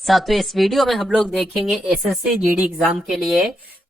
साथियों इस वीडियो में हम लोग देखेंगे एसएससी जीडी एग्जाम के लिए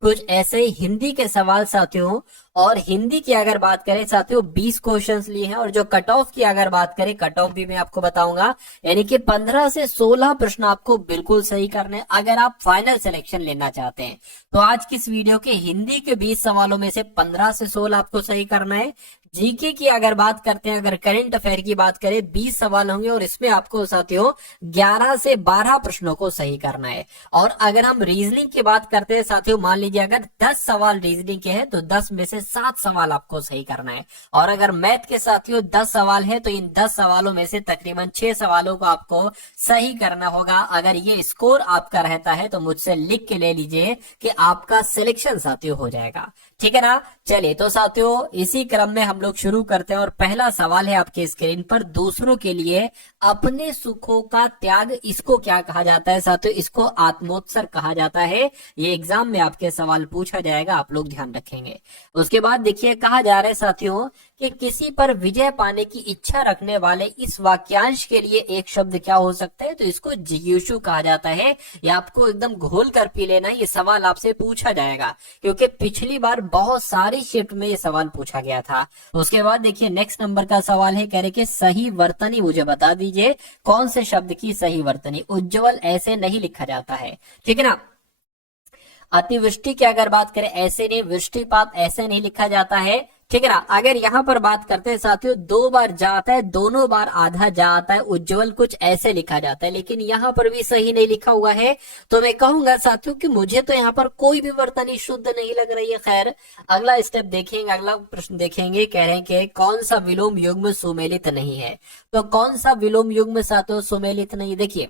कुछ ऐसे हिंदी के सवाल साथियों। और हिंदी की अगर बात करें साथियों 20 क्वेश्चंस लिए हैं, और जो कट ऑफ की अगर बात करें कट ऑफ भी मैं आपको बताऊंगा। यानी कि 15 से 16 प्रश्न आपको बिल्कुल सही करने अगर आप फाइनल सिलेक्शन लेना चाहते हैं। तो आज की इस वीडियो के हिंदी के 20 सवालों में से 15 से 16 आपको सही करना है। जीके की अगर बात करते हैं, अगर करंट अफेयर की बात करें 20 सवाल होंगे और इसमें आपको साथियों 11 से 12 प्रश्नों को सही करना है। और अगर हम रीजनिंग की बात करते हैं साथियों, मान लीजिए अगर 10 सवाल रीजनिंग के हैं तो 10 में से 7 सवाल आपको सही करना है। और अगर मैथ के साथियों 10 सवाल है तो इन 10 सवालों में से तकरीबन 6 सवालों को आपको सही करना होगा। अगर ये स्कोर आपका रहता है तो मुझसे लिख के ले लीजिए कि आपका सिलेक्शन साथियों हो जाएगा। ठीक है ना। चलिए तो साथियों इसी क्रम में हम लोग शुरू करते हैं। और पहला सवाल है आपके स्क्रीन पर, दूसरों के लिए अपने सुखों का त्याग इसको क्या कहा जाता है साथियों? इसको आत्मोत्सर्ग कहा जाता है। ये एग्जाम में आपके सवाल पूछा जाएगा, आप लोग ध्यान रखेंगे। उसके बाद देखिए कहा जा रहा है साथियों कि किसी पर विजय पाने की इच्छा रखने वाले इस वाक्यांश के लिए एक शब्द क्या हो सकता है? तो इसको जिज्ञासु कहा जाता है। ये आपको एकदम घोल कर पी लेना है, ये सवाल आपसे पूछा जाएगा क्योंकि पिछली बार बहुत सारी शिफ्ट में ये सवाल पूछा गया था। उसके बाद देखिए नेक्स्ट नंबर का सवाल है, कह रहे कि सही वर्तनी मुझे बता दीजिए, कौन से शब्द की सही वर्तनी? उज्जवल ऐसे नहीं लिखा जाता है, ठीक है ना। अतिवृष्टि की अगर बात करें ऐसे नहीं, वृष्टिपात ऐसे नहीं लिखा जाता है, ठीक है ना। अगर यहाँ पर बात करते हैं साथियों 2 बार जा आता है, दोनों बार आधा जा आता है, उज्जवल कुछ ऐसे लिखा जाता है, लेकिन यहाँ पर भी सही नहीं लिखा हुआ है। तो मैं कहूंगा साथियों कि मुझे तो यहाँ पर कोई भी वर्तनी शुद्ध नहीं लग रही है। खैर अगला स्टेप देखेंगे, अगला प्रश्न देखेंगे। कह रहे हैं कि कौन सा विलोम युग्म सुमेलित नहीं है? तो कौन सा विलोम युग्म साथियों सुमेलित नहीं? देखिए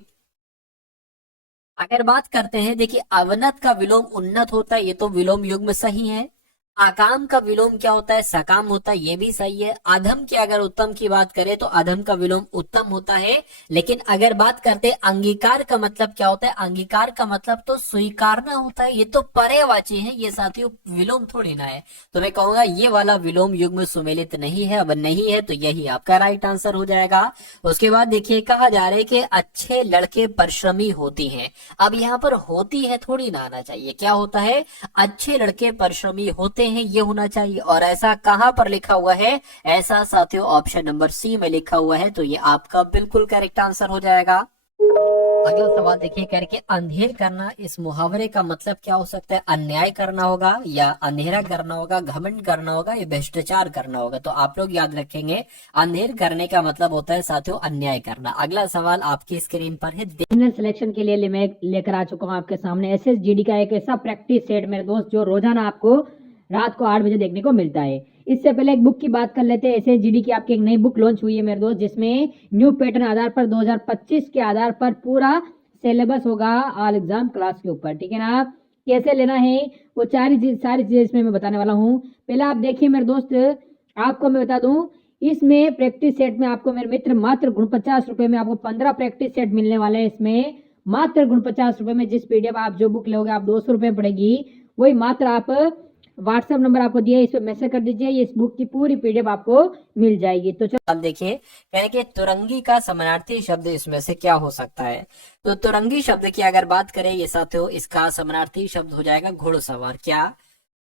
अगर बात करते हैं, देखिए अवनत का विलोम उन्नत होता है, ये तो विलोम युग्म सही है। आकाम का विलोम क्या होता है? सकाम होता है, ये भी सही है। अधम की अगर उत्तम की बात करें तो अधम का विलोम उत्तम होता है। लेकिन अगर बात करते हैं अंगीकार का मतलब क्या होता है? अंगीकार का मतलब तो स्वीकारना होता है, ये तो पर्यायवाची है, ये साथियों विलोम थोड़ी ना है। तो मैं कहूंगा ये वाला विलोम युग्म सुमेलित नहीं है। अब नहीं है तो यही आपका राइट आंसर हो जाएगा। उसके बाद देखिए कहा जा रहा है कि अच्छे लड़के परिश्रमी होती हैं। अब यहाँ पर होती है थोड़ी ना आना चाहिए, क्या होता है? अच्छे लड़के परिश्रमी होते हैं, ये होना चाहिए। और ऐसा कहां पर लिखा हुआ है? ऐसा साथियों ऑप्शन नंबर सी में लिखा हुआ है, तो ये आपका बिल्कुल करेक्ट आंसर हो जाएगा। अगला सवाल देखिए, कह के अंधेर करना, इस मुहावरे का मतलब क्या हो सकता है? अन्याय करना होगा, या अंधेरा करना होगा, घमंड करना होगा, या भ्रष्टाचार करना होगा। तो आप लोग याद रखेंगे अंधेर करने का मतलब होता है साथियों अन्याय करना। अगला सवाल आपकी स्क्रीन पर है। फाइनल सिलेक्शन के लिए मैं लेकर आ चुका हूँ आपके सामने एसएसजीडी का एक ऐसा प्रैक्टिस सेट मेरे दोस्त जो रोजाना आपको रात को 8 बजे देखने को मिलता है। इससे पहले एक बुक की बात कर लेते हैं। एसएसजीडी की आपकी एक नई बुक लॉन्च हुई है मेरे दोस्त, जिसमें न्यू पैटर्न आधार पर 2025 के आधार पर पूरा सिलेबस होगा ऑल एग्जाम क्लास के ऊपर, ठीक है ना। कैसे लेना है वो सारी चीजें इसमें मैं बताने वाला हूँ। पहले आप देखिए मेरे दोस्त, आपको मैं बता दूं इसमें प्रैक्टिस सेट में आपको मेरे मित्र मात्र 49 रुपए में आपको 15 प्रैक्टिस सेट मिलने वाले हैं। इसमें मात्र 49 रुपए में जिस पीडीएफ आप जो बुक लोगे आप 200 रुपए पड़ेगी, वही मात्र आप व्हाट्सएप नंबर आपको दिया है, इस पे मैसेज कर दीजिए, इस बुक की पूरी पीडीएफ आपको मिल जाएगी। तो अब देखिए कह कि तुरंगी का समानार्थी शब्द इसमें से क्या हो सकता है? तो तुरंगी शब्द की अगर बात करें ये साथियों, इसका समानार्थी शब्द हो जाएगा घुड़सवार। क्या?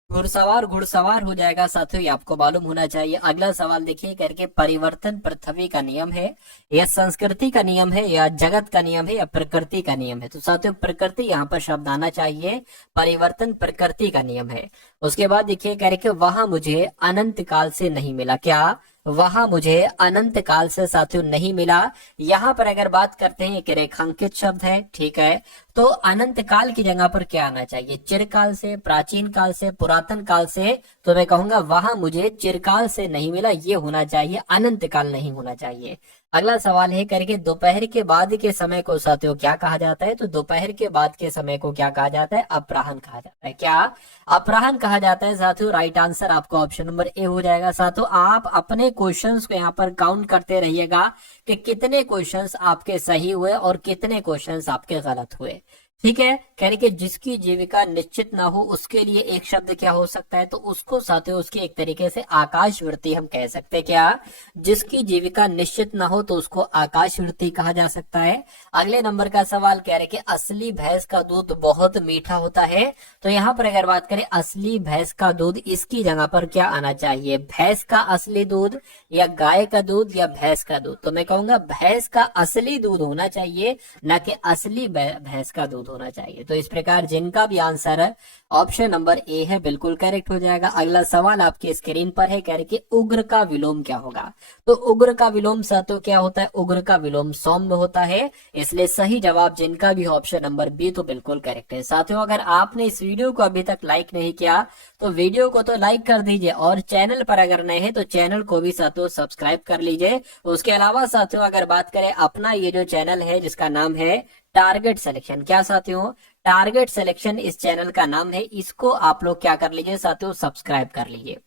घुड़सवार। घुड़सवार हो जाएगा साथियों, ये आपको मालूम होना चाहिए। अगला सवाल देखिए करके परिवर्तन पृथ्वी का नियम है, या संस्कृति का नियम है, या जगत का नियम है, या प्रकृति का नियम है? तो साथियों प्रकृति यहाँ पर शब्द आना चाहिए, परिवर्तन प्रकृति का नियम है। उसके बाद देखिए करके वहां मुझे अनंत काल से नहीं मिला। क्या? वहां मुझे अनंत काल से साथियों नहीं मिला। यहां पर अगर बात करते हैं एक रेखांकित शब्द है, ठीक है। तो अनंत काल की जगह पर क्या आना चाहिए? चिरकाल से, प्राचीन काल से, पुरातन काल से। तो मैं कहूंगा वहां मुझे चिरकाल से नहीं मिला, ये होना चाहिए, अनंत काल नहीं होना चाहिए। अगला सवाल है करके दोपहर के बाद के समय को साथियों क्या कहा जाता है? तो दोपहर के बाद के समय को क्या कहा जाता है? अपराह्न कहा जाता है। क्या? अपराह्न कहा जाता है साथियों। राइट आंसर आपका ऑप्शन नंबर ए हो जाएगा। साथियों आप अपने क्वेश्चंस को यहाँ पर काउंट करते रहिएगा कि कितने क्वेश्चंस आपके सही हुए और कितने क्वेश्चंस आपके गलत हुए। ठीक है, कह रही कि जिसकी जीविका निश्चित ना हो उसके लिए एक शब्द क्या हो सकता है, तो उसको साथियों उसकी एक तरीके से आकाशवृत्ति हम कह सकते हैं। क्या? जिसकी जीविका निश्चित ना हो तो उसको आकाशवृत्ति कहा जा सकता है। अगले नंबर का सवाल कह रहे कि असली भैंस का दूध बहुत मीठा होता है, तो यहाँ पर अगर बात करें असली भैंस का दूध, इसकी जगह पर क्या आना चाहिए? भैंस का असली दूध या गाय का दूध या भैंस का दूध? तो मैं कहूंगा भैंस का असली दूध होना चाहिए, ना कि असली भैंस का दूध होना चाहिए। तो इस प्रकार जिनका भी आंसर है ऑप्शन नंबर ए है बिल्कुल करेक्ट हो जाएगा। अगला सवाल आपकी स्क्रीन पर है, कह रहे कि उग्र का विलोम क्या होगा? तो उग्र का विलोम साथियों क्या होता है? उग्र का विलोम सौम्य होता है, इसलिए सही जवाब जिनका भी ऑप्शन नंबर बी तो बिल्कुल करेक्ट है। साथियों अगर आपने इस वीडियो को अभी तक लाइक नहीं किया तो वीडियो को तो लाइक कर दीजिए, और चैनल पर अगर नए हैं तो चैनल को भी साथियों सब्सक्राइब कर लीजिए। उसके अलावा साथियों अगर बात करें अपना ये जो चैनल है जिसका नाम है टारगेट सिलेक्शन, क्या साथियों? टारगेट सिलेक्शन इस चैनल का नाम है, इसको आप लोग क्या कर लीजिए साथियों? सब्सक्राइब कर लीजिए,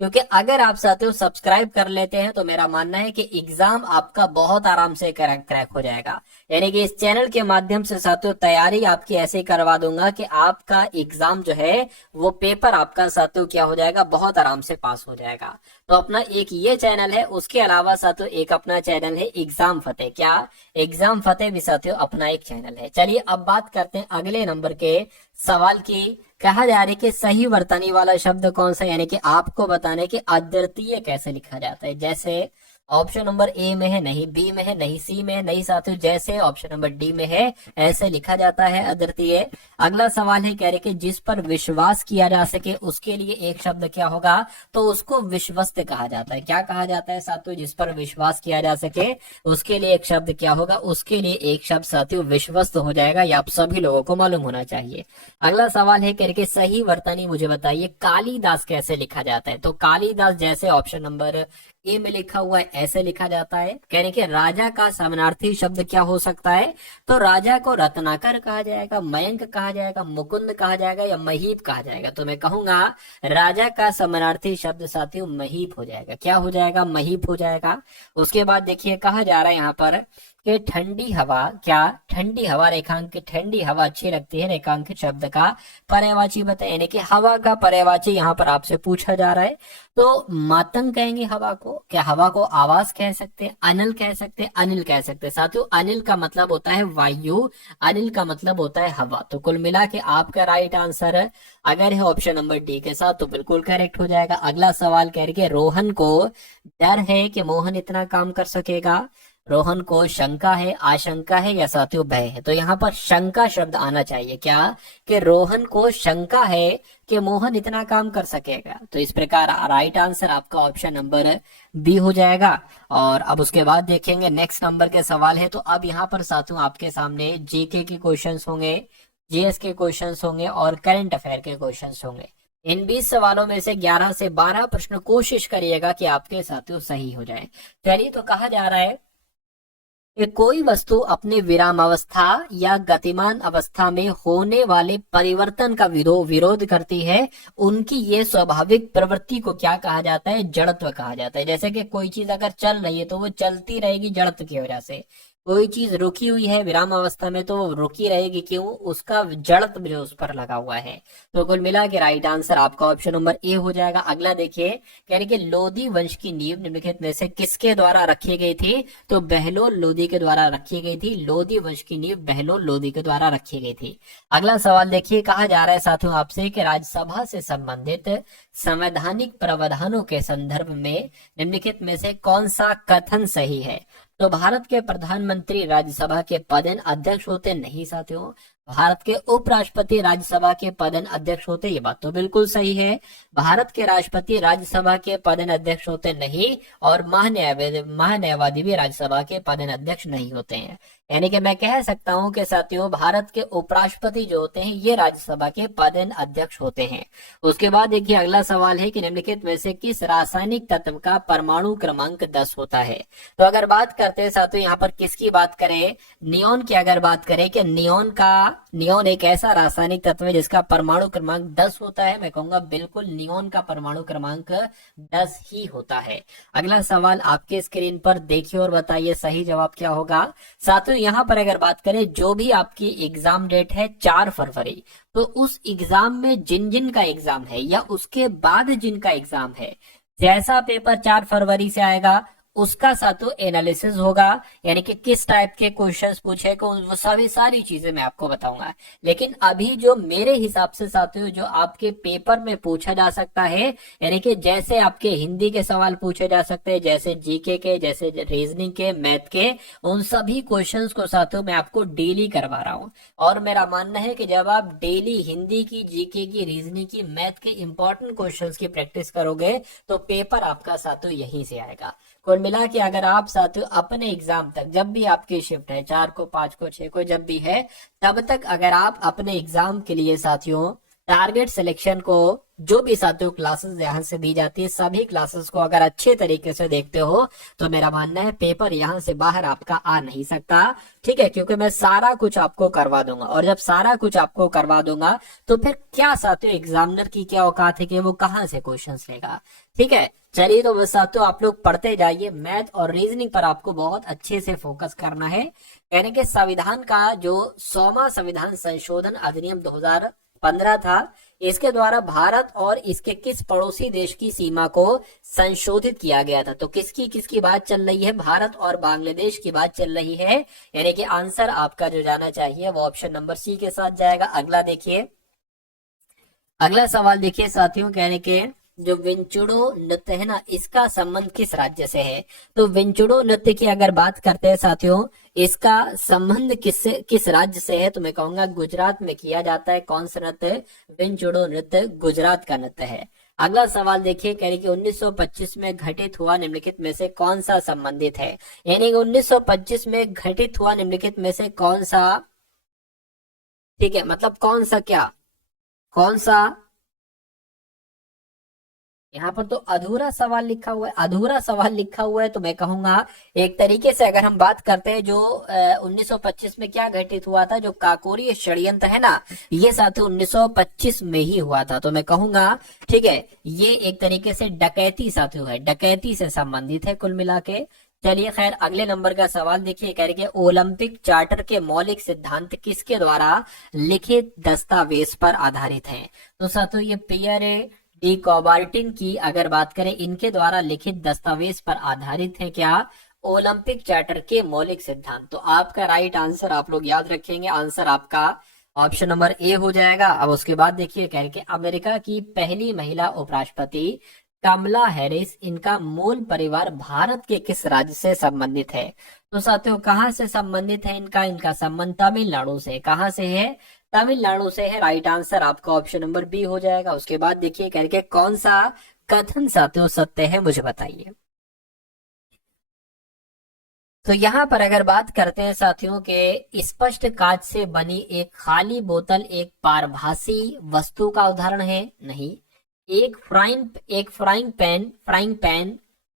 क्योंकि अगर आप साथियों सब्सक्राइब कर लेते हैं तो मेरा मानना है कि एग्जाम आपका बहुत आराम से क्रैक हो जाएगा। यानी कि इस चैनल के माध्यम से साथियों तैयारी आपकी ऐसे ही करवा दूंगा कि आपका एग्जाम जो है वो पेपर आपका साथियों क्या हो जाएगा? बहुत आराम से पास हो जाएगा। तो अपना एक ये चैनल है, उसके अलावा साथियों एक अपना चैनल है एग्जाम फतेह। क्या? एग्जाम फतेह भी साथियों अपना एक चैनल है। चलिए अब बात करते हैं अगले नंबर के सवाल की। कहा जा रहा है कि सही वर्तनी वाला शब्द कौन सा, यानी कि आपको बताना है कि अद्वितीय कैसे लिखा जाता है। जैसे ऑप्शन नंबर ए में है नहीं, बी में है नहीं, सी में है नहीं साथियों, जैसे ऑप्शन नंबर डी में है ऐसे लिखा जाता है अद्वितीय। अगला सवाल है, कह रहे कि जिस पर विश्वास किया जा सके उसके लिए एक शब्द क्या होगा? तो उसको विश्वस्त कहा जाता है। क्या कहा जाता है साथियों? जिस पर विश्वास किया जा सके उसके लिए एक शब्द क्या होगा? उसके लिए एक शब्द साथियों विश्वस्त हो जाएगा, ये आप सभी लोगों को मालूम होना चाहिए। अगला सवाल है, कह रहे कि सही वर्तनी मुझे बताइए कालिदास कैसे लिखा जाता है? तो कालिदास जैसे ऑप्शन नंबर ए में लिखा हुआ है ऐसे लिखा जाता है। कहने के राजा का समानार्थी शब्द क्या हो सकता है? तो राजा को रत्नाकर कहा जाएगा, मयंक कहा जाएगा, मुकुंद कहा जाएगा या महीप कहा जाएगा? तो मैं कहूंगा राजा का समानार्थी शब्द साथियों महीप हो जाएगा। क्या हो जाएगा? महीप हो जाएगा। उसके बाद देखिए कहा जा रहा है यहाँ पर कि ठंडी हवा, क्या? ठंडी हवा रेखांकित, ठंडी हवा अच्छी लगती है रेखांकित शब्द का पर्यायवाची बताए, यानी कि हवा का पर्यायवाची यहाँ पर आपसे पूछा जा रहा है। तो मातंग कहेंगे हवा को, क्या हवा को आवाज कह सकते हैं, अनल कह सकते हैं, अनिल कह सकते हैं? साथियों अनिल का मतलब होता है वायु, अनिल का मतलब होता है हवा। तो कुल मिला के आपका राइट आंसर है अगर है ऑप्शन नंबर डी के साथ तो बिल्कुल करेक्ट हो जाएगा। अगला सवाल कह रहे रोहन को डर है कि मोहन इतना काम कर सकेगा। रोहन को शंका है, आशंका है या साथियों भय है? तो यहाँ पर शंका शब्द आना चाहिए। क्या? कि रोहन को शंका है कि मोहन इतना काम कर सकेगा। तो इस प्रकार राइट आंसर आपका ऑप्शन नंबर बी हो जाएगा। और अब उसके बाद देखेंगे नेक्स्ट नंबर के सवाल है। तो अब यहाँ पर साथियों आपके सामने जीके के क्वेश्चंस होंगे, जीएस के क्वेश्चंस होंगे और करंट अफेयर के क्वेश्चंस होंगे। इन 20 सवालों में से 11 से 12 प्रश्न कोशिश करिएगा कि आपके साथियों सही हो जाए। चलिए तो कहा जा रहा है कि कोई वस्तु अपने विराम अवस्था या गतिमान अवस्था में होने वाले परिवर्तन का विरोध करती है, उनकी ये स्वाभाविक प्रवृत्ति को क्या कहा जाता है? जड़त्व कहा जाता है। जैसे कि कोई चीज अगर चल रही है तो वो चलती रहेगी जड़त्व की वजह से, कोई चीज रुकी हुई है विराम अवस्था में तो वो रुकी रहेगी, क्यों? उसका जड़त्व जो उस पर लगा हुआ है। तो कुल मिला के राइट आंसर आपका ऑप्शन नंबर ए हो जाएगा। अगला देखिए, कह रहे कि लोदी वंश की नींव निम्नलिखित में से किसके द्वारा रखी गई थी? तो बहलोल लोदी के द्वारा रखी गई थी। लोदी वंश की नींव बहलोल लोदी के द्वारा रखी गई थी। अगला सवाल देखिए, कहा जा रहा है साथियों आपसे कि राज्यसभा से संबंधित संवैधानिक प्रावधानों के संदर्भ में निम्नलिखित में से कौन सा कथन सही है? तो भारत के प्रधानमंत्री राज्यसभा के पदेन अध्यक्ष होते नहीं साथियों, भारत के उपराष्ट्रपति राज्यसभा के पदेन अध्यक्ष होते, ये बात तो बिल्कुल सही है। भारत के राष्ट्रपति राज्यसभा के पदेन अध्यक्ष होते नहीं, और महान्यायवादी भी राज्यसभा के पदेन अध्यक्ष नहीं होते हैं। यानी कि मैं कह सकता हूं कि साथियों भारत के उपराष्ट्रपति जो होते हैं ये राज्यसभा के पदेन अध्यक्ष होते हैं। उसके बाद देखिए अगला सवाल है कि निम्नलिखित में से किस रासायनिक तत्व का परमाणु क्रमांक 10 होता है? तो अगर बात करते हैं साथियों यहाँ पर किसकी बात करें, नियोन की अगर बात करें कि नियोन का नियोन एक ऐसा रासायनिक तत्व है जिसका परमाणु क्रमांक 10 होता है। मैं कहूंगा बिल्कुल नियोन का परमाणु क्रमांक 10 ही होता है। अगला सवाल आपके स्क्रीन पर देखिए और बताइए सही जवाब क्या होगा। साथियों यहाँ पर अगर बात करें, जो भी आपकी एग्जाम डेट है 4 फरवरी, तो उस एग्जाम में जिन जिन का एग्जाम है या उसके बाद जिनका एग्जाम है, जैसा पेपर 4 फरवरी से आएगा उसका साथियों एनालिसिस होगा, यानी कि किस टाइप के क्वेश्चंस पूछे को वो सभी सारी चीजें मैं आपको बताऊंगा। लेकिन अभी जो मेरे हिसाब से साथियों जो आपके पेपर में पूछा जा सकता है, यानी कि जैसे आपके हिंदी के सवाल पूछे जा सकते हैं, जैसे जीके के, जैसे रीजनिंग के, मैथ के, उन सभी क्वेश्चंस को साथियों मैं आपको डेली करवा रहा हूँ। और मेरा मानना है कि जब आप डेली हिंदी की, जीके की, रीजनिंग की, मैथ के इंपॉर्टेंट क्वेश्चंस की प्रैक्टिस करोगे तो पेपर आपका साथियों यहीं से आएगा। कुल मिला के अगर आप साथियों अपने एग्जाम तक, जब भी आपकी शिफ्ट है 4 को, 5 को, 6 को, जब भी है, तब तक अगर आप अपने एग्जाम के लिए साथियों टारगेट सिलेक्शन को, जो भी साथियों क्लासेस यहाँ से दी जाती है, सभी क्लासेस को अगर अच्छे तरीके से देखते हो तो मेरा मानना है पेपर यहाँ से बाहर आपका आ नहीं सकता। ठीक है, क्योंकि मैं सारा कुछ आपको करवा दूंगा, और जब सारा कुछ आपको करवा दूंगा तो फिर क्या साथियों एग्जामिनर की क्या औकात है कि वो कहाँ से क्वेश्चंस लेगा। ठीक है, चलिए तो बस साथियों आप लोग पढ़ते जाइए। मैथ और रीजनिंग पर आपको बहुत अच्छे से फोकस करना है। यानी कि संविधान का जो 100वां संविधान संशोधन अधिनियम 2015 था, इसके द्वारा भारत और इसके किस पड़ोसी देश की सीमा को संशोधित किया गया था। तो किसकी किसकी बात चल रही है? भारत और बांग्लादेश की बात चल रही है। यानी कि आंसर आपका जो जाना चाहिए वो ऑप्शन नंबर सी के साथ जाएगा। अगला देखिए, अगला सवाल देखिए साथियों, कहने के जो विंचुडो नृत्य है ना, इसका संबंध किस राज्य से है? तो विंचुडो नृत्य की अगर बात करते हैं साथियों, इसका संबंध किस राज्य से है? तो मैं कहूंगा गुजरात में किया जाता है। कौन सा नृत्य? विंचुडो नृत्य गुजरात का नृत्य है। अगला सवाल देखिए, कह रही कि 1925 में घटित हुआ निम्नलिखित में से कौन सा संबंधित है? यानी कि 1925 में घटित हुआ निम्नलिखित में से कौन सा, ठीक है, मतलब कौन सा, क्या कौन सा, यहाँ पर तो अधूरा सवाल लिखा हुआ है, अधूरा सवाल लिखा हुआ है। तो मैं कहूंगा एक तरीके से अगर हम बात करते हैं जो 1925 में क्या घटित हुआ था, जो काकोरी षड्यंत्र है ना, ये साथियों 1925 में ही हुआ था। तो मैं कहूंगा ठीक है, ये एक तरीके से डकैती साथियों है, डकैती से संबंधित है कुल मिला के। चलिए खैर, अगले नंबर का सवाल देखिए, कह रहे ओलंपिक चार्टर के मौलिक सिद्धांत किसके द्वारा लिखित दस्तावेज पर आधारित है? तो साथियों ये पियर डी कॉबार्टिन की अगर बात करें, इनके द्वारा लिखित दस्तावेज पर आधारित है क्या? ओलंपिक चार्टर के मौलिक सिद्धांत। तो आपका राइट आंसर आप लोग याद रखेंगे, आंसर आपका ऑप्शन नंबर ए हो जाएगा। अब उसके बाद देखिए, कह रहे अमेरिका की पहली महिला उपराष्ट्रपति कमला हैरिस, इनका मूल परिवार भारत के किस राज्य से संबंधित है? तो साथियों कहां से संबंधित है इनका संबंध तमिलनाडु से। कहां से है? तमिलनाडु से है। राइट आंसर आपका ऑप्शन नंबर बी हो जाएगा। उसके बाद देखिए, कह रहे कौन सा कथन साथियों सत्य है, मुझे बताइए। तो यहाँ पर अगर बात करते हैं साथियों के स्पष्ट कांच से बनी एक खाली बोतल एक पारभासी वस्तु का उदाहरण है? नहीं। एक फ्राइंग पैन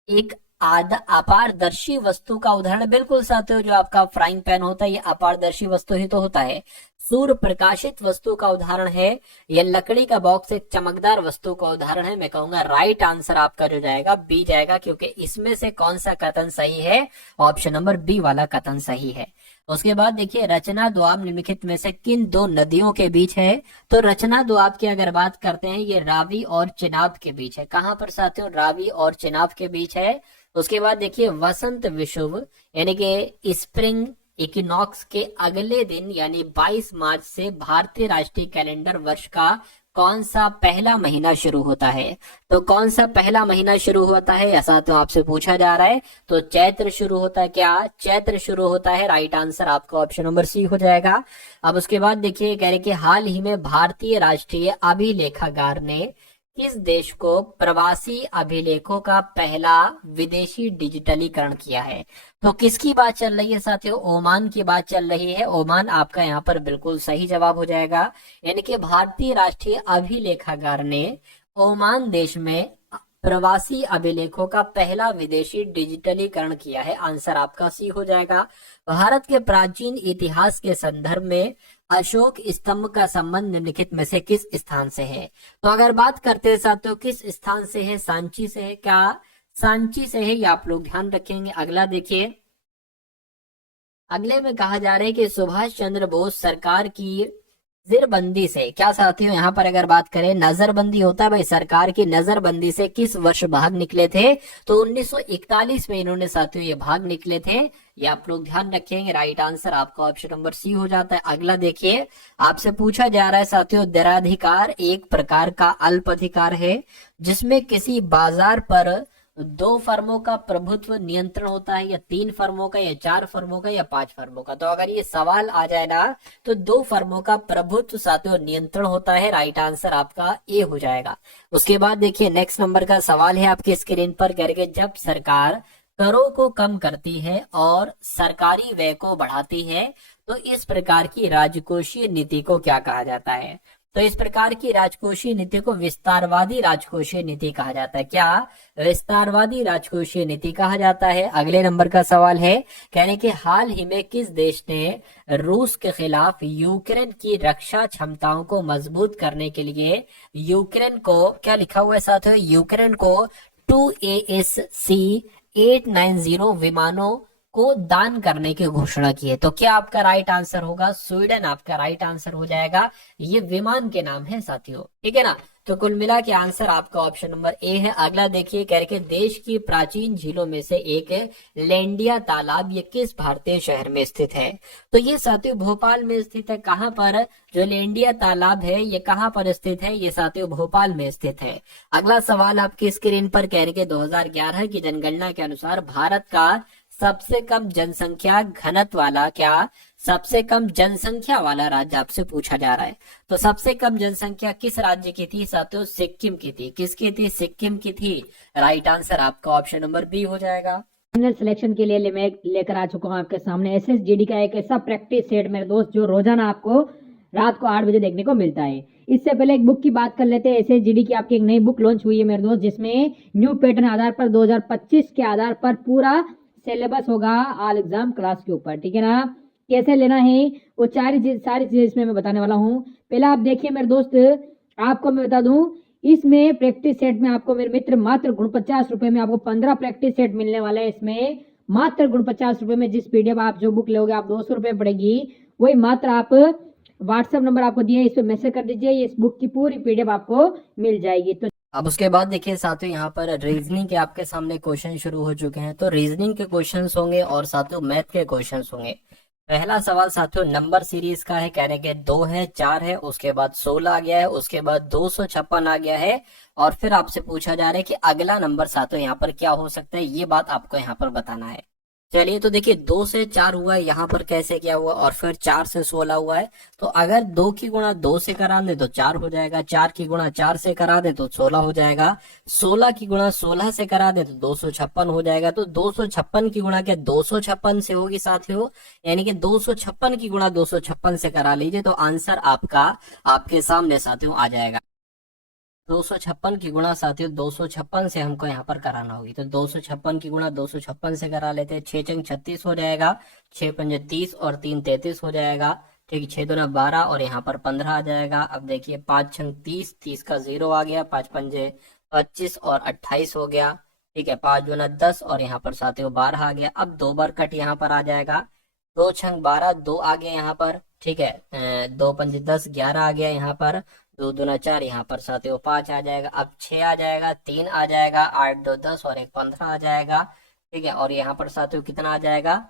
एक अपारदर्शी वस्तु का उदाहरण? बिल्कुल साथियों, जो आपका फ्राइंग पैन होता है ये अपारदर्शी वस्तु ही तो होता है। सूर्य प्रकाशित वस्तु का उदाहरण है। यह लकड़ी का बॉक्स एक चमकदार वस्तु का उदाहरण है। मैं कहूंगा राइट आंसर आपका जो जाएगा बी जाएगा, क्योंकि इसमें से कौन सा कथन सही है? ऑप्शन नंबर बी वाला कथन सही है। उसके बाद देखिए, रचना दोआब निम्नलिखित में से किन दो नदियों के बीच है? तो रचना दोआब की अगर बात करते हैं, ये रावी और चिनाब के बीच है। कहां पर साथियों? रावी और चिनाब के बीच है। उसके बाद देखिए, वसंत विषुव यानी कि स्प्रिंग इक्विनॉक्स के अगले दिन यानी 22 मार्च से भारतीय राष्ट्रीय कैलेंडर वर्ष का कौन सा पहला महीना शुरू होता है? तो कौन सा पहला महीना शुरू होता है ऐसा तो आपसे पूछा जा रहा है। तो चैत्र शुरू होता है क्या? चैत्र शुरू होता है। राइट आंसर आपका ऑप्शन नंबर सी हो जाएगा। अब उसके बाद देखिए, कह रहे कि हाल ही में भारतीय राष्ट्रीय अभिलेखागार ने किस देश को प्रवासी अभिलेखों का पहला विदेशी डिजिटलीकरण किया है? तो किसकी बात चल रही है साथियों? ओमान की बात चल रही है। ओमान आपका यहाँ पर बिल्कुल सही जवाब हो जाएगा। यानी कि भारतीय राष्ट्रीय अभिलेखागार ने ओमान देश में प्रवासी अभिलेखों का पहला विदेशी डिजिटलीकरण किया है? आंसर आपका सी हो जाएगा। भारत के प्राचीन इतिहास के संदर्भ में अशोक स्तंभ का संबंध निम्नलिखित में से किस स्थान से है? तो अगर बात करते हैं साथियों किस स्थान से है, सांची से है क्या? सांची से है, ये आप लोग ध्यान रखेंगे। अगला देखिए, अगले में कहा जा रहा है कि सुभाष चंद्र बोस सरकार की नजरबंदी से, क्या साथियों यहाँ पर अगर बात करें नजरबंदी होता है भाई, सरकार की नजरबंदी से किस वर्ष भाग निकले थे? तो 1941 में इन्होंने साथियों ये भाग निकले थे। ये आप लोग ध्यान रखेंगे। राइट आंसर आपका ऑप्शन नंबर सी हो जाता है। अगला देखिए, आपसे पूछा जा रहा है साथियों, दराधिकार एक प्रकार का अल्प अधिकार है जिसमें किसी बाजार पर 2 फर्मों का प्रभुत्व नियंत्रण होता है, या 3 फर्मों का, या 4 फर्मों का, या 5 फर्मों का। तो अगर ये सवाल आ जाए ना तो 2 फर्मों का प्रभुत्व साथियों नियंत्रण होता है। राइट आंसर आपका ए हो जाएगा। उसके बाद देखिए नेक्स्ट नंबर का सवाल है आपके स्क्रीन पर, करके जब सरकार करों को कम करती है और सरकारी व्यय को बढ़ाती है तो इस प्रकार की राजकोषीय नीति को क्या कहा जाता है? तो इस प्रकार की राजकोषीय नीति को विस्तारवादी राजकोषीय नीति कहा जाता है। क्या? विस्तारवादी राजकोषीय नीति कहा जाता है। अगले नंबर का सवाल है, कहने कि हाल ही में किस देश ने रूस के खिलाफ यूक्रेन की रक्षा क्षमताओं को मजबूत करने के लिए यूक्रेन को, क्या लिखा हुआ है साथियों, यूक्रेन को 2 ASC-890 विमानों को दान करने की घोषणा की है? तो क्या आपका राइट आंसर होगा? स्वीडन आपका राइट आंसर हो जाएगा। ये विमान के नाम है साथियों, ठीक है ना। तो कुल मिला के आंसर आपका ऑप्शन नंबर ए है। अगला देखिए, कह रहे देश की प्राचीन झीलों में से एक है लेंडिया तालाब, ये किस भारतीय शहर में स्थित है? तो ये साथियों भोपाल में स्थित है। कहाँ पर? जो लेंडिया तालाब है ये कहाँ पर स्थित है? ये साथियों भोपाल में स्थित है। अगला सवाल आपकी स्क्रीन पर, कह रहे 2011 की जनगणना के अनुसार भारत का सबसे कम जनसंख्या घनत्व वाला, क्या सबसे कम जनसंख्या वाला राज्य आपसे पूछा जा रहा है। तो सबसे कम जनसंख्या किस राज्य की थी साथियों? सिक्किम की थी। किसकी थी? सिक्किम की थी। राइट आंसर आपका ऑप्शन नंबर बी हो जाएगा। फाइनल सिलेक्शन के लिए मैं लेकर आ चुका हूँ आपके सामने एसएसजीडी का एक ऐसा प्रैक्टिस सेट मेरे दोस्त जो रोजाना आपको रात को 8 बजे देखने को मिलता है। इससे पहले एक बुक की बात कर लेते हैं। एसएसजीडी की आपकी एक नई बुक लॉन्च हुई है मेरे दोस्त, जिसमें न्यू पैटर्न आधार पर 2025 के आधार पर पूरा सिलेबस होगा ऑल एग्जाम क्लास के ऊपर, ठीक है ना। कैसे लेना है वो सारी चीजें इसमें मैं बताने वाला हूँ। पहला आप देखिए मेरे दोस्त, आपको मैं बता दूं, इसमें प्रैक्टिस सेट में आपको मेरे मित्र मात्र 49 रुपए में आपको 15 प्रैक्टिस सेट मिलने वाला है। इसमें मात्र 49 रुपए में जिस पीडीएफ आप जो बुक लोगे आप 200 रुपए पड़ेगी, वही मात्र आप व्हाट्सएप नंबर आपको दिया है, इस पर मैसेज कर दीजिए, इस बुक की पूरी पीडीएफ आपको मिल जाएगी। तो अब उसके बाद देखिए साथियों यहाँ पर रीजनिंग के आपके सामने क्वेश्चन शुरू हो चुके हैं। तो रीजनिंग के क्वेश्चंस होंगे और साथियों मैथ के क्वेश्चंस होंगे। पहला सवाल साथियों नंबर सीरीज का है, कहने के 2 है, 4 है, उसके बाद 16 आ गया है, उसके बाद 256 आ गया है, और फिर आपसे पूछा जा रहा है कि अगला नंबर साथियों यहाँ पर क्या हो सकता है, ये बात आपको यहाँ पर बताना है। चलिए तो देखिए 2 से 4 हुआ है, यहाँ पर कैसे क्या हुआ, और फिर 4 से 16 हुआ है। तो अगर 2 की गुणा 2 से करा दे तो 4 हो जाएगा, 4 की गुणा 4 से करा दे तो 16 हो जाएगा, 16 की गुणा 16 से करा दे तो 256 हो जाएगा। तो 256 की गुणा क्या 256 से होगी साथियों, यानी कि 256 की गुणा 256 से करा लीजिए तो आंसर आपका आपके सामने साथियों आ जाएगा। 256 की गुणा साथियों 256 से हमको यहाँ पर कराना होगी। तो 256 की गुणा 256 से करा लेते हैं। 6 चंग 36 हो जाएगा, 6 पंजे 30 और 3 33 हो जाएगा, ठीक है। 6 दूना 12 और यहाँ पर 15 आ जाएगा। अब देखिए 5 छंग 30, 30 का 0 आ गया, 5 पंजे 25 और 28 हो गया, ठीक है। 5 दूना 10 और यहाँ पर साथियों 12 आ गया। अब 2 बार कट यहाँ पर आ जाएगा, 2 छंग 12, 2 आ गया यहाँ पर, ठीक है। 2 पंजे 10, 11 आ गया यहाँ पर, 2 दूना 4, यहाँ पर साथियों 5 आ जाएगा। अब 6 आ जाएगा, 3 आ जाएगा, 8 2 10 और 1 15 आ जाएगा, ठीक है। और यहाँ पर साथियों कितना आ जाएगा,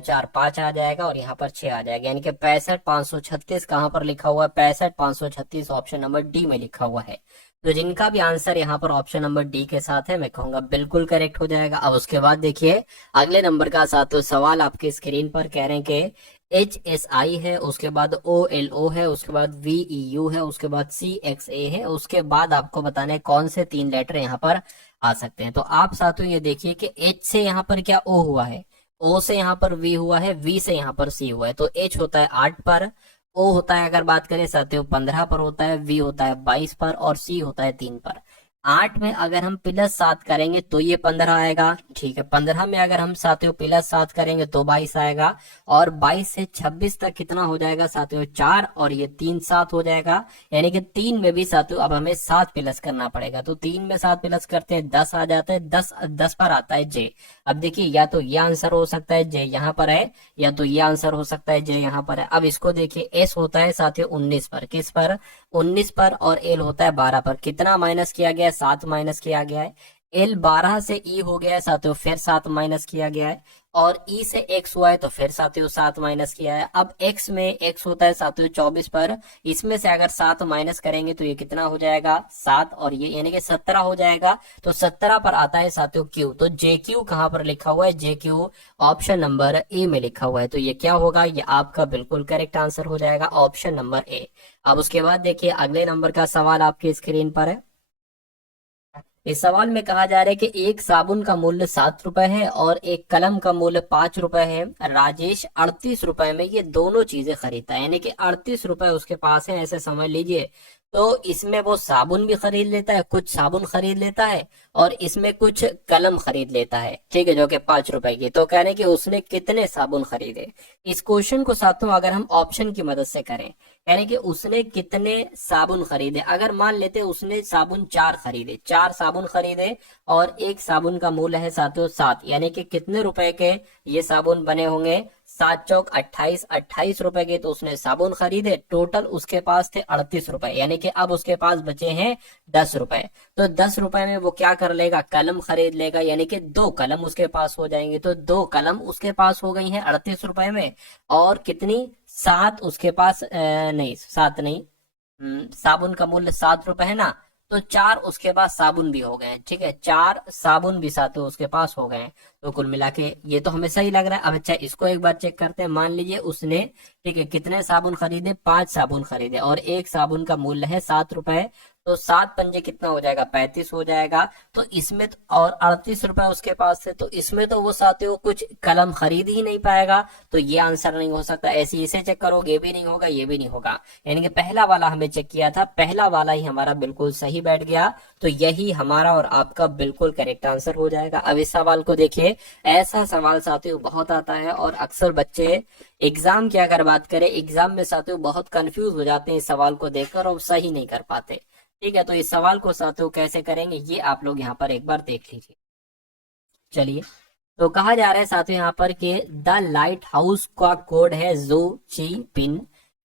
4 5 आ जाएगा और यहाँ पर 6 आ जाएगा, यानी कि 65 536 कहाँ पर लिखा हुआ है, 65 536 ऑप्शन नंबर डी में लिखा हुआ है। तो जिनका भी आंसर यहाँ पर ऑप्शन नंबर डी के साथ है मैं कहूंगा बिल्कुल करेक्ट हो जाएगा। अब उसके बाद देखिए अगले नंबर का साथियों सवाल आपके स्क्रीन पर, कह रहे हैं कि HSI है, उसके बाद OLO है, उसके बाद VEU है, उसके बाद CXA है, उसके बाद आपको बताना है कौन से 3 लेटर यहाँ पर आ सकते हैं। तो आप साथियों ये देखिए कि H से यहाँ पर क्या O हुआ है, O से यहाँ पर V हुआ है, V से यहाँ पर C हुआ है। तो H होता है 8 पर, O होता है अगर बात करें साथियों 15 पर होता है, V होता है 22 पर और C होता है 3 पर। 8 में अगर हम +7 करेंगे तो ये 15 आएगा, ठीक है। 15 में अगर हम साथियों +7 करेंगे तो 22 आएगा, और 22 से 26 तक कितना हो जाएगा साथियों 4, और ये 3 7 हो जाएगा। यानी कि 3 में भी साथियों अब हमें 7 प्लस करना पड़ेगा, तो 3 में 7 प्लस करते हैं 10 आ जाता है, 10 पर आता है जे। अब देखिए या तो ये आंसर हो सकता है जे यहाँ पर है, या तो ये आंसर हो सकता है जे यहाँ पर है। अब इसको देखिए, एस होता है साथियों 19 पर, किस पर 19 पर, और एल होता है 12 पर। कितना माइनस किया गया है, 7 माइनस किया गया है। एल 12 से ई हो गया है साथियों, फिर 7 माइनस किया गया है, और ई से एक्स हुआ है तो फिर साथियों 7 माइनस किया है। अब एक्स में एक्स होता है साथियों 24 पर, इसमें से अगर 7 माइनस करेंगे तो ये कितना हो जाएगा 7, और ये यानी कि 17 हो जाएगा। तो 17 पर आता है साथियों क्यू, तो जे क्यू कहां पर लिखा हुआ है, जे क्यू ऑप्शन नंबर ए में लिखा हुआ है। तो ये क्या होगा, ये आपका बिल्कुल करेक्ट आंसर हो जाएगा, ऑप्शन नंबर ए। अब उसके बाद देखिए अगले नंबर का सवाल आपके स्क्रीन पर है। इस सवाल में कहा जा रहा है कि एक साबुन का मूल्य 7 रुपए है और एक कलम का मूल्य 5 रुपए है। राजेश 38 रुपए में ये दोनों चीजें खरीदता है, यानी कि 38 रुपए उसके पास है, ऐसे समझ लीजिए। तो इसमें वो साबुन भी खरीद लेता है, कुछ साबुन खरीद लेता है, और इसमें कुछ कलम खरीद लेता है, ठीक है, जो कि 5 रुपए की। तो कह रहे हैं कि उसने कितने साबुन खरीदे। इस क्वेश्चन को साथियों अगर हम ऑप्शन की मदद से करें, यानी कि उसने कितने साबुन खरीदे। अगर मान लेते उसने साबुन 4 खरीदे, 4 साबुन खरीदे, और एक साबुन का मूल्य है साथियों 7, यानी कि कितने रुपए के ये साबुन बने होंगे, 7 चौक 28, 28 रुपए के तो उसने साबुन खरीदे। टोटल उसके पास थे 38 रुपए, यानी कि अब उसके पास बचे हैं 10 रुपए। तो 10 रुपए में वो क्या कर लेगा, कलम खरीद लेगा, यानी कि 2 कलम उसके पास हो जाएंगे। तो 2 कलम उसके पास हो गई हैं 38 रुपए में, और कितनी 7 उसके पास नहीं 7 नहीं, साबुन का मूल्य 7 रुपए है ना, तो 4 उसके पास साबुन भी हो गए, ठीक है, 4 साबुन भी साथियों उसके पास हो गए। तो कुल मिला के ये तो हमें सही लग रहा है। अब अच्छा इसको एक बार चेक करते हैं। मान लीजिए उसने, ठीक है, कितने साबुन खरीदे, 5 साबुन खरीदे, और एक साबुन का मूल्य है 7 रुपए। तो 7 पंजे कितना हो जाएगा, 35 हो जाएगा। तो इसमें और 38 रुपए उसके पास थे, तो इसमें तो वो साथियों कुछ कलम खरीद ही नहीं पाएगा, तो ये आंसर नहीं हो सकता। ऐसे इसे चेक करोगे, ये भी नहीं होगा, ये भी नहीं होगा। यानी कि पहला वाला हमें चेक किया था, पहला वाला ही हमारा बिल्कुल सही बैठ गया। तो यही हमारा और आपका बिल्कुल करेक्ट आंसर हो जाएगा। अब इस सवाल को देखिए, ऐसा सवाल साथियों बहुत आता है, और अक्सर बच्चे एग्जाम की अगर बात करें, एग्जाम में साथियों बहुत कंफ्यूज हो जाते हैं इस सवाल को देखकर, और सही नहीं कर पाते, ठीक है। तो इस सवाल को साथियों कैसे करेंगे ये आप लोग यहाँ पर एक बार देख लीजिए। चलिए, तो कहा जा रहा है साथियों यहाँ पर कि द लाइट हाउस का कोड है जू ची पिन।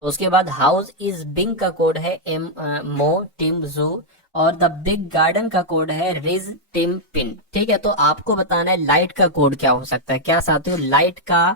तो उसके बाद हाउस इज बिंग का कोड है एम मो टिम जू, और द बिग गार्डन का कोड है रिज टिम पिन, ठीक है। तो आपको बताना है लाइट का कोड क्या हो सकता है। क्या साथियों, लाइट का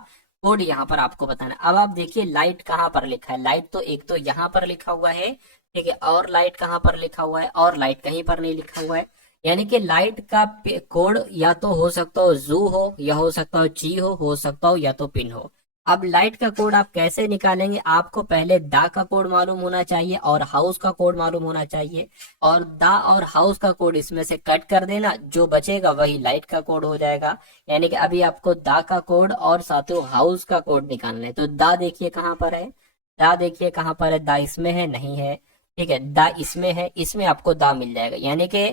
कोड यहाँ पर आपको बताना है। अब आप देखिए लाइट कहाँ पर लिखा है, लाइट तो एक तो यहाँ पर लिखा हुआ है, ठीक है, और लाइट कहाँ पर लिखा हुआ है, और लाइट कहीं पर नहीं लिखा हुआ है। यानी कि लाइट का कोड या तो हो सकता हो जू हो, या हो सकता हो ची हो सकता हो या तो पिन हो। अब लाइट का कोड आप कैसे निकालेंगे, आपको पहले दा का कोड मालूम होना चाहिए, और हाउस का कोड मालूम होना चाहिए, और दा और हाउस का कोड इसमें से कट कर देना, जो बचेगा वही लाइट का कोड हो जाएगा। यानी कि अभी आपको दा का कोड और साथियों हाउस का कोड निकालना है। तो दा देखिए कहाँ पर है, दा देखिए कहाँ पर है, दा इसमें है, नहीं है, ठीक है, दा इसमें है, इसमें आपको दा मिल जाएगा। यानी कि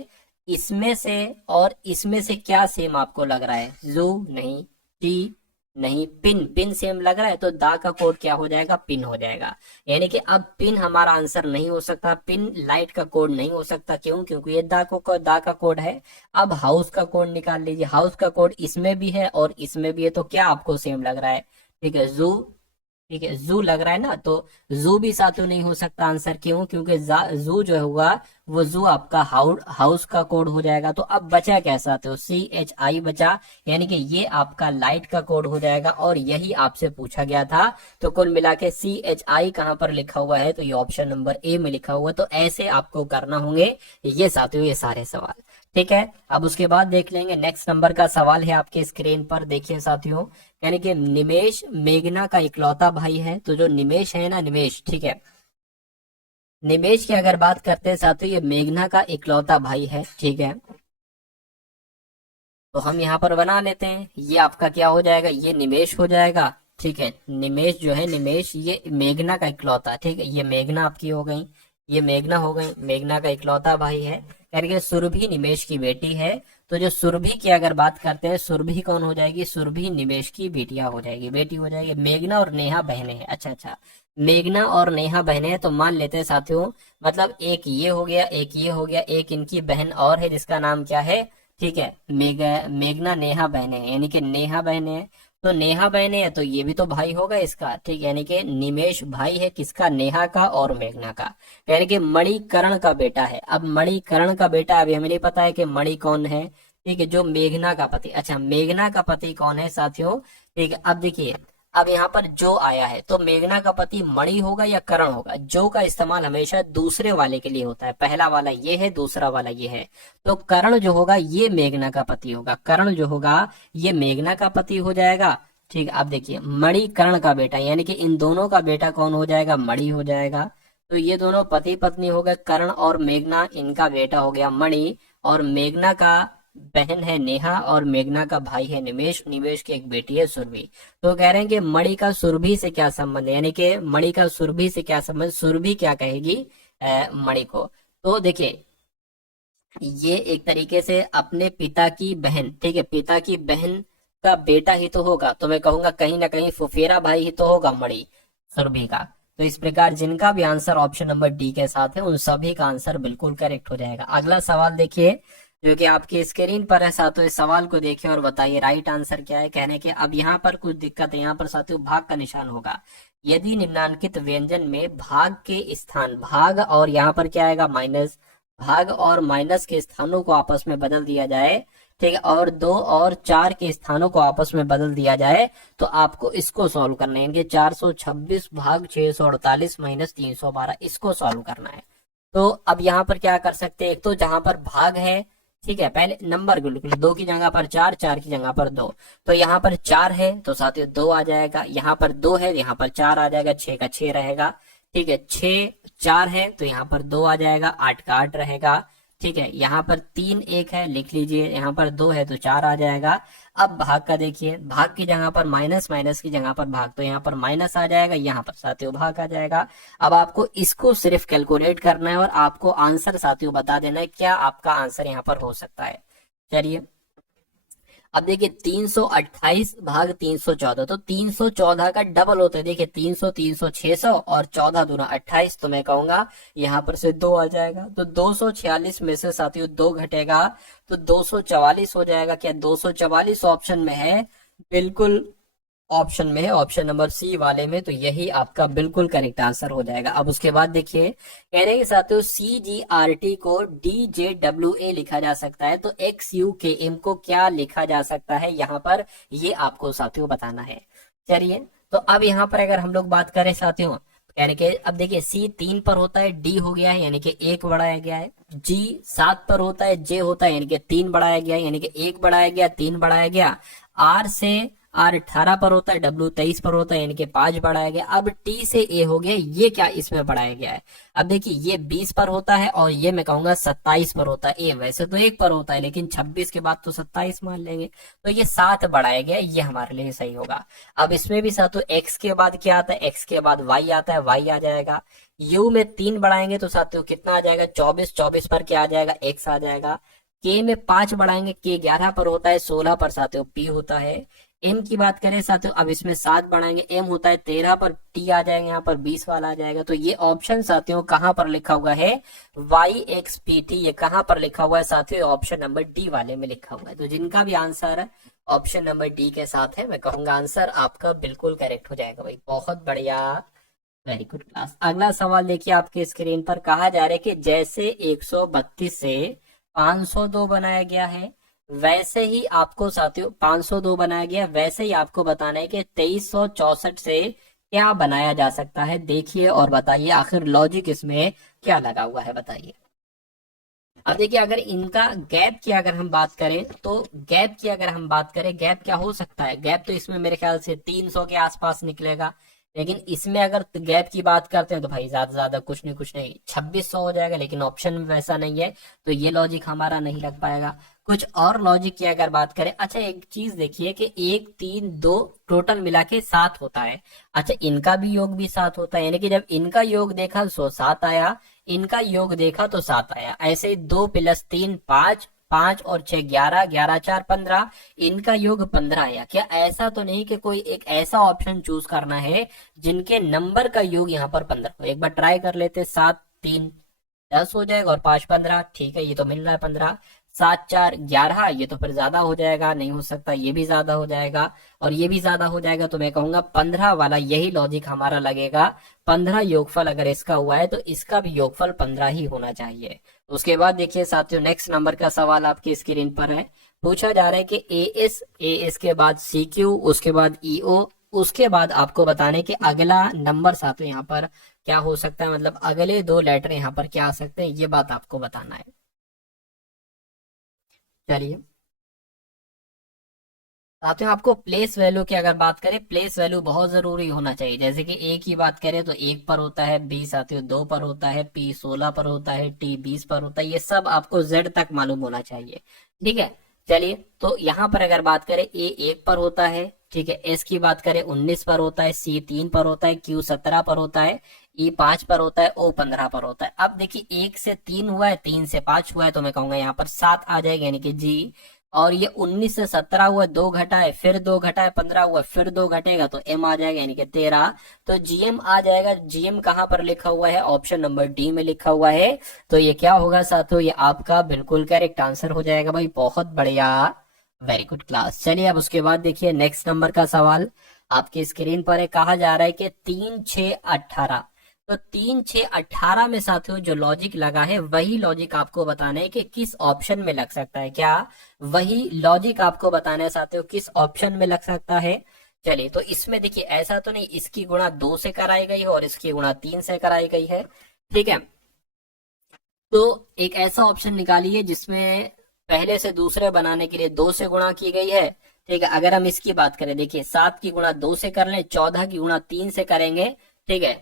इसमें से और इसमें से क्या सेम आपको लग रहा है, जू नहीं, टी नहीं, पिन, पिन सेम लग रहा है, तो दा का कोड क्या हो जाएगा, पिन हो जाएगा। यानी कि अब पिन हमारा आंसर नहीं हो सकता, पिन लाइट का कोड नहीं हो सकता। क्यों, क्योंकि ये दा का कोड है। अब हाउस का कोड निकाल लीजिए, हाउस का कोड इसमें भी है और इसमें भी है, तो क्या आपको सेम लग रहा है, ठीक है, जू, ठीक है, जू लग रहा है ना, तो जू भी साथियों नहीं हो सकता आंसर। क्यों, क्योंकि जू जो होगा वो जू आपका हाउस का कोड हो जाएगा। तो अब बचा क्या साथियों, CHI बचा, यानी कि ये आपका लाइट का कोड हो जाएगा, और यही आपसे पूछा गया था। तो कुल मिला के CHI कहाँ पर लिखा हुआ है, तो ये ऑप्शन नंबर ए में लिखा हुआ है। तो ऐसे आपको करना होंगे ये साथियों ये सारे सवाल, ठीक है। अब उसके बाद देख लेंगे नेक्स्ट नंबर का सवाल है आपके स्क्रीन पर, देखिए साथियों, यानी कि निमेश मेघना का इकलौता भाई है। तो जो निमेश है ना, निमेश, ठीक है, निमेश की अगर बात करते हैं साथियों, ये मेघना का इकलौता भाई है, ठीक है। तो हम यहाँ पर बना लेते हैं, ये आपका क्या हो जाएगा, ये निमेश हो जाएगा, ठीक है। निमेश जो है, निमेश ये मेघना का इकलौता, ठीक है, ये मेघना आपकी हो गई, ये मेघना हो गई, मेघना का इकलौता भाई है। करके सुरभि निमेश की बेटी है। तो जो सुरभि की अगर बात करते हैं, सुरभि कौन हो जाएगी, सुरभि निमेश की बेटिया हो जाएगी, बेटी हो जाएगी। मेघना और नेहा बहनें हैं, अच्छा अच्छा, मेघना और नेहा बहनें हैं, तो मान लेते हैं साथियों, मतलब एक ये हो गया, एक ये हो गया, एक इनकी बहन और है जिसका नाम क्या है, ठीक है, मेघना नेहा बहनें हैं, यानी कि नेहा बहनें हैं। तो नेहा बहनें हैं तो ये भी तो भाई होगा इसका, ठीक है, यानी कि निमेश भाई है किसका, नेहा का और मेघना का, यानी कि मणिकर्ण का बेटा है। अब मणिकर्ण का बेटा, अभी हमें नहीं पता है कि मणि कौन है, ठीक है, जो मेघना का पति, अच्छा मेघना का पति कौन है साथियों, ठीक है। अब देखिए, अब यहाँ पर जो आया है तो मेघना का पति मणि होगा या कर्ण होगा, जो का इस्तेमाल हमेशा दूसरे वाले के लिए होता है, पहला वाला ये है, दूसरा वाला ये है, तो कर्ण जो होगा ये मेघना का पति होगा, कर्ण जो होगा ये मेघना का पति हो जाएगा, ठीक है। अब देखिए मणि कर्ण का बेटा, यानी कि इन दोनों का बेटा कौन हो जाएगा, मणि हो जाएगा। तो ये दोनों पति पत्नी हो गए, कर्ण और मेघना, इनका बेटा हो गया मणि, और मेघना का बहन है नेहा, और मेघना का भाई है निमेश, निमेश की एक बेटी है सुरभि। तो कह रहे हैं कि मणि का सुरभि से क्या संबंध है, यानी कि मणि का सुरभि से क्या संबंध, सुरभि क्या कहेगी मणि को। तो देखिए ये एक तरीके से अपने पिता की बहन, ठीक है, पिता की बहन का बेटा ही तो होगा, तो मैं कहूंगा कहीं ना कहीं फुफेरा भाई ही तो होगा मणि सुरभि का। तो इस प्रकार जिनका भी आंसर ऑप्शन नंबर डी के साथ है उन सभी का आंसर बिल्कुल करेक्ट हो जाएगा। अगला सवाल देखिए जो कि आपकी स्क्रीन पर है साथियों, इस सवाल को देखिए और बताइए राइट आंसर क्या है। कहने के अब यहाँ पर कुछ दिक्कत है, यहाँ पर साथियों भाग का निशान होगा। यदि निम्नांकित व्यंजन में भाग के स्थान, भाग और यहाँ पर क्या आएगा माइनस, भाग और माइनस के स्थानों को आपस में बदल दिया जाए, ठीक है, और 2 और 4 के स्थानों को आपस में बदल दिया जाए, तो आपको इसको सॉल्व करना है, इनके 426 भाग 648 माइनस 312, इसको सॉल्व करना है। तो अब यहाँ पर क्या कर सकते हैं, एक तो जहां पर भाग है, ठीक है, पहले नंबर को लिख लो, 2 की जगह पर 4, 4 की जगह पर 2, तो यहाँ पर 4 है तो साथियों 2 आ जाएगा, यहाँ पर 2 है यहाँ पर 4 आ जाएगा, 6 का 6 रहेगा, ठीक है, 6 4 है तो यहाँ पर 2 आ जाएगा, 8 का 8 रहेगा, ठीक है, यहाँ पर 3 1 है लिख लीजिए, यहाँ पर 2 है तो 4 आ जाएगा। अब भाग का देखिए, भाग की जगह पर माइनस, माइनस की जगह पर भाग, तो यहाँ पर माइनस आ जाएगा, यहाँ पर साथियों भाग आ जाएगा। अब आपको इसको सिर्फ कैलकुलेट करना है और आपको आंसर साथियों बता देना है क्या आपका आंसर यहाँ पर हो सकता है। चलिए अब देखिए 328 भाग 314, तो 314 का डबल होता है, देखिए 300 300 600 और 14 दूना 28, तो मैं कहूंगा यहाँ पर से 2 आ जाएगा, तो 246 में से साथियों 2 घटेगा तो 244 हो जाएगा। क्या 244 ऑप्शन में है, बिल्कुल ऑप्शन में है, ऑप्शन नंबर सी वाले में, तो यही आपका बिल्कुल करेक्ट आंसर हो जाएगा। अब उसके बाद देखिए कह रहे हैं साथियों CGRT को DJWA लिखा जा सकता है, तो XUKM को क्या लिखा जा सकता है यहाँ पर, ये आपको साथियों बताना है। चलिए तो अब यहाँ पर अगर हम लोग बात करें साथियों, कह रहे कि अब देखिए C 3 पर होता है, D हो गया है यानी कि 1 बढ़ाया गया है, G 7 पर होता है, J होता है यानी कि 3 बढ़ाया गया है, यानी कि 1 बढ़ाया गया 3 बढ़ाया गया, R से R 18 पर होता है, W 23 पर होता है यानी कि 5 बढ़ाया गया। अब T से A हो गया, ये क्या इसमें बढ़ाया गया है, अब देखिए ये 20 पर होता है और ये मैं कहूंगा 27 पर होता है, A वैसे तो 1 पर होता है लेकिन 26 के बाद तो 27 मान लेंगे, तो ये 7 बढ़ाया गया, ये हमारे लिए सही होगा। अब इसमें भी साथियों X के बाद क्या आता है, X के बाद Y आता है, Y आ जाएगा। U में 3 बढ़ाएंगे तो साथियों कितना आ जाएगा 24, 24 पर क्या आ जाएगा X आ जाएगा। K में 5 बढ़ाएंगे, K 11 पर होता है, 16 पर साथियों P होता है। M की बात करें साथियों, अब इसमें 7 बढ़ाएंगे, M होता है 13 पर, T आ जाएगा, यहाँ पर 20 वाला आ जाएगा। तो ये ऑप्शन साथियों कहाँ पर लिखा हुआ है, YXPT, ये कहाँ पर लिखा हुआ है साथियों, ऑप्शन नंबर डी वाले में लिखा हुआ है। तो जिनका भी आंसर ऑप्शन नंबर डी के साथ है, मैं कहूंगा आंसर आपका बिल्कुल करेक्ट हो जाएगा भाई, बहुत बढ़िया, वेरी गुड क्लास। अगला सवाल देखिए आपके स्क्रीन पर, कहा जा रहा है कि जैसे 132 से 502 बनाया गया है वैसे ही आपको साथियों 502 बनाया गया, वैसे ही आपको बताना है कि 2364 से क्या बनाया जा सकता है। देखिए और बताइए आखिर लॉजिक इसमें क्या लगा हुआ है, बताइए। अब देखिए अगर इनका गैप की अगर हम बात करें तो गैप की अगर हम बात करें, गैप क्या हो सकता है, गैप तो इसमें मेरे ख्याल से 300 के आसपास निकलेगा, लेकिन इसमें अगर गैप की बात करते हैं तो भाई ज्यादा ज्यादा कुछ नहीं 2600 हो जाएगा, लेकिन ऑप्शन में वैसा नहीं है, तो ये लॉजिक हमारा नहीं लग पाएगा। कुछ और लॉजिक की अगर बात करें, अच्छा एक चीज देखिए कि 1 3 2 टोटल मिला के 7 होता है। अच्छा इनका भी योग भी 7 होता है, यानी कि जब इनका योग देखा तो 7 आया, इनका योग देखा तो 7 आया। ऐसे ही 2 + 3 5, 5 और 6 11, 11 4 15, इनका योग 15 आया। क्या ऐसा तो नहीं कि कोई एक ऐसा ऑप्शन चूज करना है जिनके नंबर का योग यहाँ पर 15 हो? एक बार ट्राई कर लेते। 7 3 10 हो जाएगा और 5 15, ठीक है ये तो मिल रहा है 15। 7 4 11, ये तो फिर ज्यादा हो जाएगा, नहीं हो सकता, ये भी ज्यादा हो जाएगा और ये भी ज्यादा हो जाएगा, तो मैं कहूंगा 15 वाला यही लॉजिक हमारा लगेगा। 15 योगफल अगर इसका हुआ है तो इसका भी योगफल 15 ही होना चाहिए। उसके बाद देखिए साथियों, नेक्स्ट नंबर का सवाल आपकी स्क्रीन पर है। पूछा जा रहा है कि एएस के बाद सीक्यू, उसके बाद ईओ, उसके बाद आपको बताने कि अगला नंबर साथियों यहाँ पर क्या हो सकता है, मतलब अगले 2 लेटर यहाँ पर क्या आ सकते हैं, ये बात आपको बताना है। चलिए साथियों, आपको प्लेस वैल्यू की अगर बात करें, प्लेस वैल्यू बहुत जरूरी होना चाहिए। जैसे कि ए की बात करें तो 1 पर होता है, बी साथियों 2 पर होता है, पी 16 पर होता है, टी 20 पर होता है, ये सब आपको जेड तक मालूम होना चाहिए। ठीक है, चलिए तो यहाँ पर अगर बात करें ए 1 पर होता है, ठीक है, एस की बात करें 19 पर होता है, सी 3 पर होता है, क्यू 17 पर होता है, ई 5 पर होता है, ओ 15 पर होता है। अब देखिए 1 से 3 हुआ है, 3 से 5 हुआ है, तो मैं कहूंगा यहाँ पर 7 आ जाएगा, यानी कि जी। और ये 19 से 17 हुआ, 2 घटा है, फिर 2 घटा है, 15 हुआ, फिर 2 घटेगा तो एम आ जाएगा, यानी कि 13। तो जीएम आ जाएगा। जीएम कहाँ पर लिखा हुआ है? ऑप्शन नंबर डी में लिखा हुआ है। तो ये क्या होगा साथियों? ये आपका बिल्कुल करेक्ट आंसर हो जाएगा भाई, बहुत बढ़िया, वेरी गुड क्लास। चलिए अब उसके बाद देखिए नेक्स्ट नंबर का सवाल आपकी स्क्रीन पर है। कहा जा रहा है कि 3 6 18, तो 3 6 18 में साथियों जो लॉजिक लगा है वही लॉजिक आपको बताना है कि किस ऑप्शन में लग सकता है। क्या वही लॉजिक आपको बताना है साथियों किस ऑप्शन में लग सकता है? चलिए तो इसमें देखिए ऐसा तो नहीं इसकी गुणा 2 से कराई गई है और इसकी गुणा 3 से कराई गई है, ठीक है। तो एक ऐसा ऑप्शन निकालिए जिसमें पहले से दूसरे बनाने के लिए 2 से गुणा की गई है, ठीक है। अगर हम इसकी बात करें, देखिए 7 की गुणा 2 से कर लें, 14 की गुणा 3 से करेंगे, ठीक है।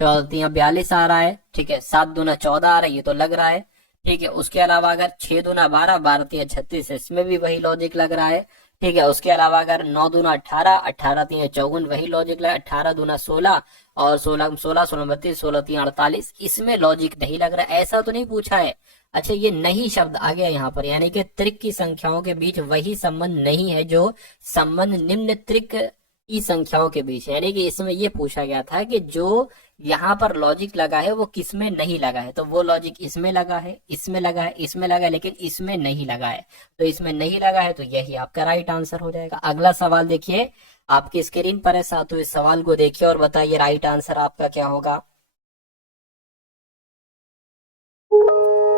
14 42 आ रहा है, ठीक है। 7 दूना 14 आ रहा है, ये तो लग रहा है, ठीक है। उसके अलावा अगर 6 दूना 12, 12 3 36, इसमें भी वही लॉजिक लग रहा है, ठीक है। उसके अलावा अगर 9 दूना 18, 18 3 54, वही लॉजिक लगा। 18 दूना 16 और 16 16 16 32, 16 3 48, इसमें लॉजिक नहीं लग रहा है। ऐसा तो नहीं पूछा है। अच्छा ये नहीं शब्द आ गया यहाँ पर, यानी कि त्रिक की संख्याओं के बीच वही संबंध नहीं है जो संबंध निम्न त्रिक की संख्याओं के बीच है। यानी कि इसमें ये पूछा गया था कि जो यहाँ पर लॉजिक लगा है वो किस में नहीं लगा है, तो वो लॉजिक इसमें लगा है, इसमें लगा है, इसमें लगा है, लेकिन इसमें नहीं लगा है। तो इसमें नहीं लगा है तो यही आपका राइट आंसर हो जाएगा। अगला सवाल देखिए आपकी स्क्रीन पर है साथियों, इस सवाल को देखिए और बताइए राइट आंसर आपका क्या होगा।